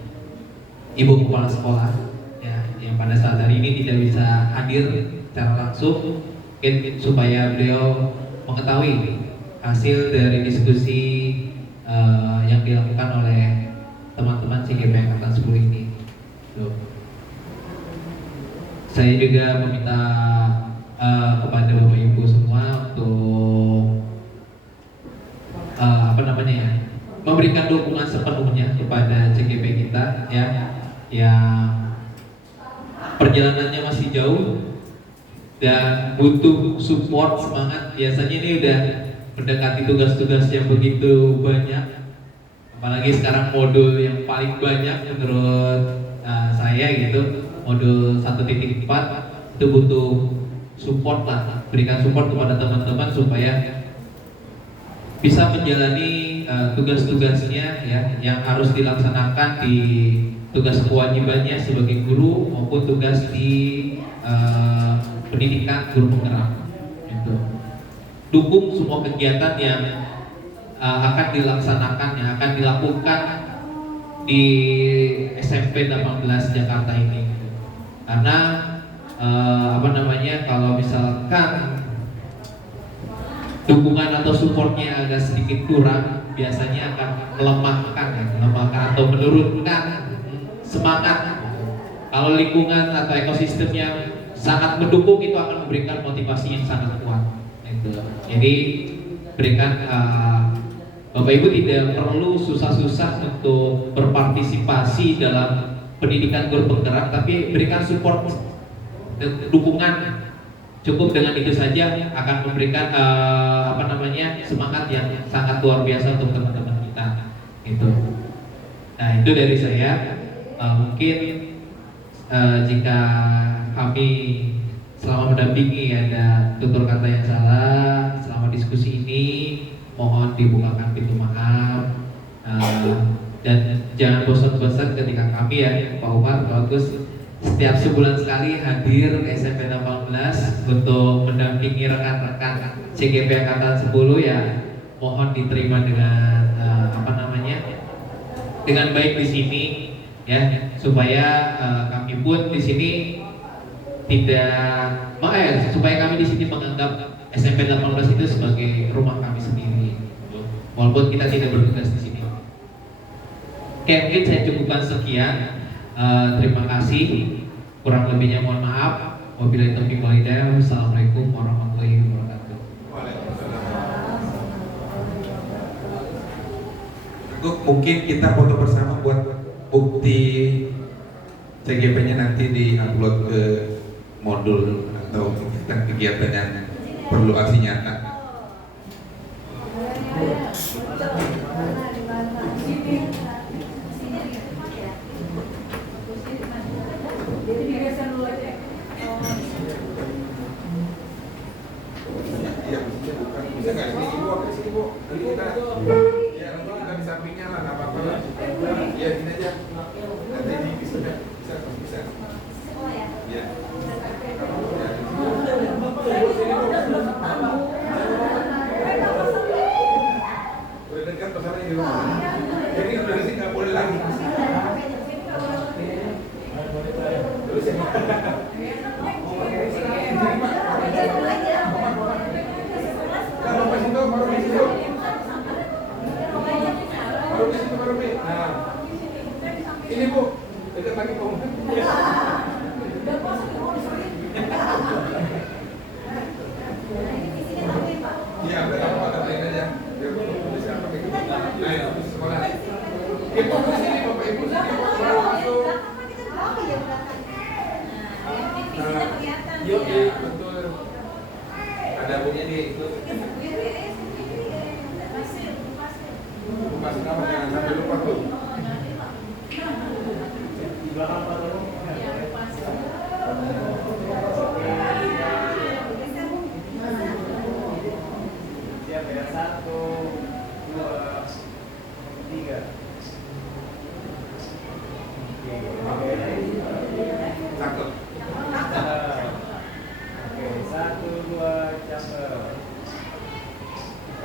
Ibu Kepala Sekolah ya, yang pada saat hari ini tidak bisa hadir secara langsung, mungkin supaya beliau mengetahui hasil dari diskusi yang dilakukan oleh teman-teman CGP Angkatan 10 ini. Tuh. Saya juga meminta kepada Bapak Ibu semua untuk memberikan dukungan sepenuhnya kepada CGP kita ya, yang perjalanannya masih jauh dan butuh support, semangat. Biasanya ini udah mendekati tugas-tugas yang begitu banyak, apalagi sekarang modul yang paling banyak menurut saya gitu, modul 1.4 itu butuh support lah, berikan support kepada teman-teman supaya bisa menjalani tugas-tugasnya ya, yang harus dilaksanakan di tugas kewajibannya sebagai guru maupun tugas di pendidikan guru penggerak. Gitu. Dukung semua kegiatan yang akan dilaksanakan, yang akan dilakukan di SMP 18 Jakarta ini. Gitu. Karena kalau misalkan dukungan atau supportnya agak sedikit kurang, biasanya akan melemahkan atau menurunkan semangat. Kalau lingkungan atau ekosistem yang sangat mendukung itu akan memberikan motivasi yang sangat kuat. Jadi berikan Bapak Ibu tidak perlu susah-susah untuk berpartisipasi dalam pendidikan guru penggerak, tapi berikan support dan dukungan. Cukup dengan itu saja akan memberikan semangat yang sangat luar biasa untuk teman-teman kita. Gitu. Nah, itu dari saya. Mungkin jika kami selama mendampingi ada tutur kata yang salah selama diskusi ini, mohon dibukakan pintu maaf. Dan jangan bosan-bosan ketika kami ya Pak Umar, Pak Agus setiap sebulan sekali hadir ke SMP 18 untuk mendampingi rekan-rekan CGP Angkatan 10 ya, mohon diterima dengan dengan baik di sini ya, supaya kami pun di sini supaya kami di sini menganggap SMP 18 itu sebagai rumah kami sendiri, walaupun kita tidak bertugas di sini. Oke, mungkin saya cukupkan sekian. Terima kasih. Kurang lebihnya mohon maaf. Wabillahi taufiq wal hidayah. Wassalamualaikum warahmatullahi wabarakatuh. Mungkin kita foto bersama buat bukti CGP-nya nanti di-upload ke modul atau kegiatan yang perlu aksi nyata. Nah, ini Bu, dekat lagi Pak Umar. Iya, udah tahu Pak, tambahin aja. Biar bisa pakai gitu. Nah, itu sekolah. Ibu di sini, Bapak Ibu sini, sekolah masuk. Yuk, betul. Ada bukunya di itu. Bukan nama, jangan sampai lupa tuh. Di belakang Pak Toro. Siap ya, 1, 2, 3. Cakep. Oke, 1, 2, cakep.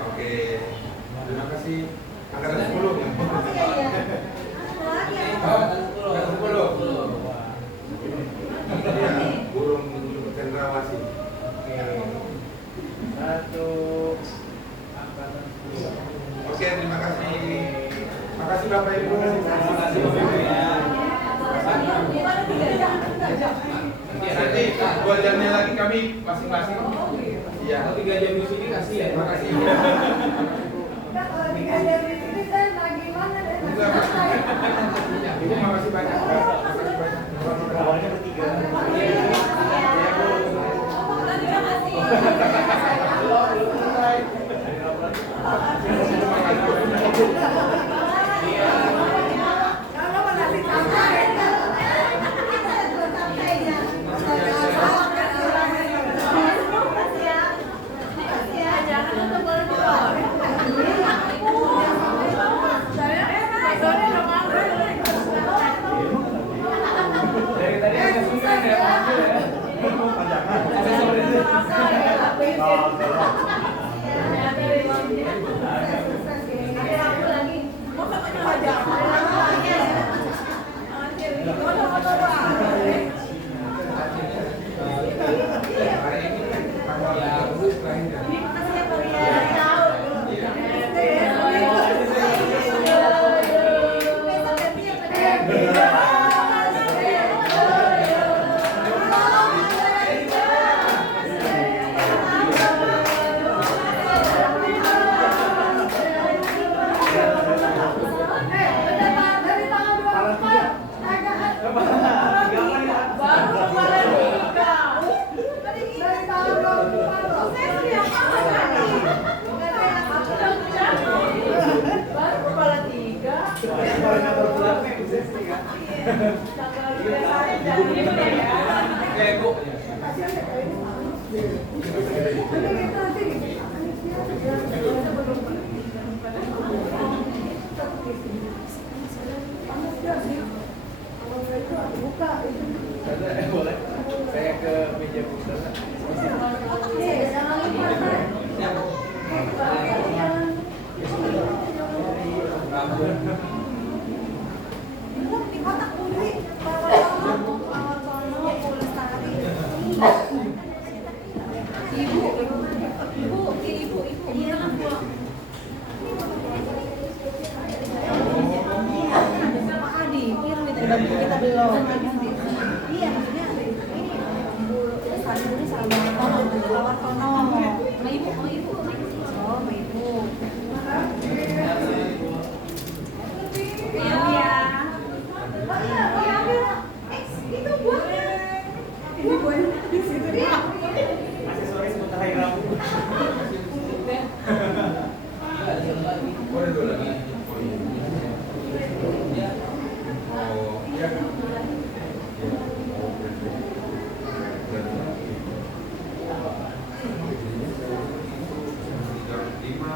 Oke. Terima kasih. Angkatan 10. Angkatan 10. Iya, burung cendrawasih. Oke. 1, angkatan 10. Oke, terima kasih. Terima kasih Bapak Ibu. Terima kasih Bapak Ibu ya. Nanti 2 jamnya lagi kami masing-masing. Iya. 3 jam di sini kasih ya. Terima kasih. Kalau 3 jam di sini saya lagi mana dan Enggak, Pak. Ibu makasih banyak. Makasih banyak. Awalnya bertiga. kalau masih sampai Dari tadi agak susah ya, panggil ya. Boleh. Saya ke meja bundar. di kotak putri kita belum. Iya, maksudnya ini saling lawar tono. Sama ibu. Oh, sama ibu. Iya. Itu buahnya. Ini buahnya di situ dia. Aksesoris sebentar lagi rambut. Boleh dulu lagi. Oh, iya. Lima.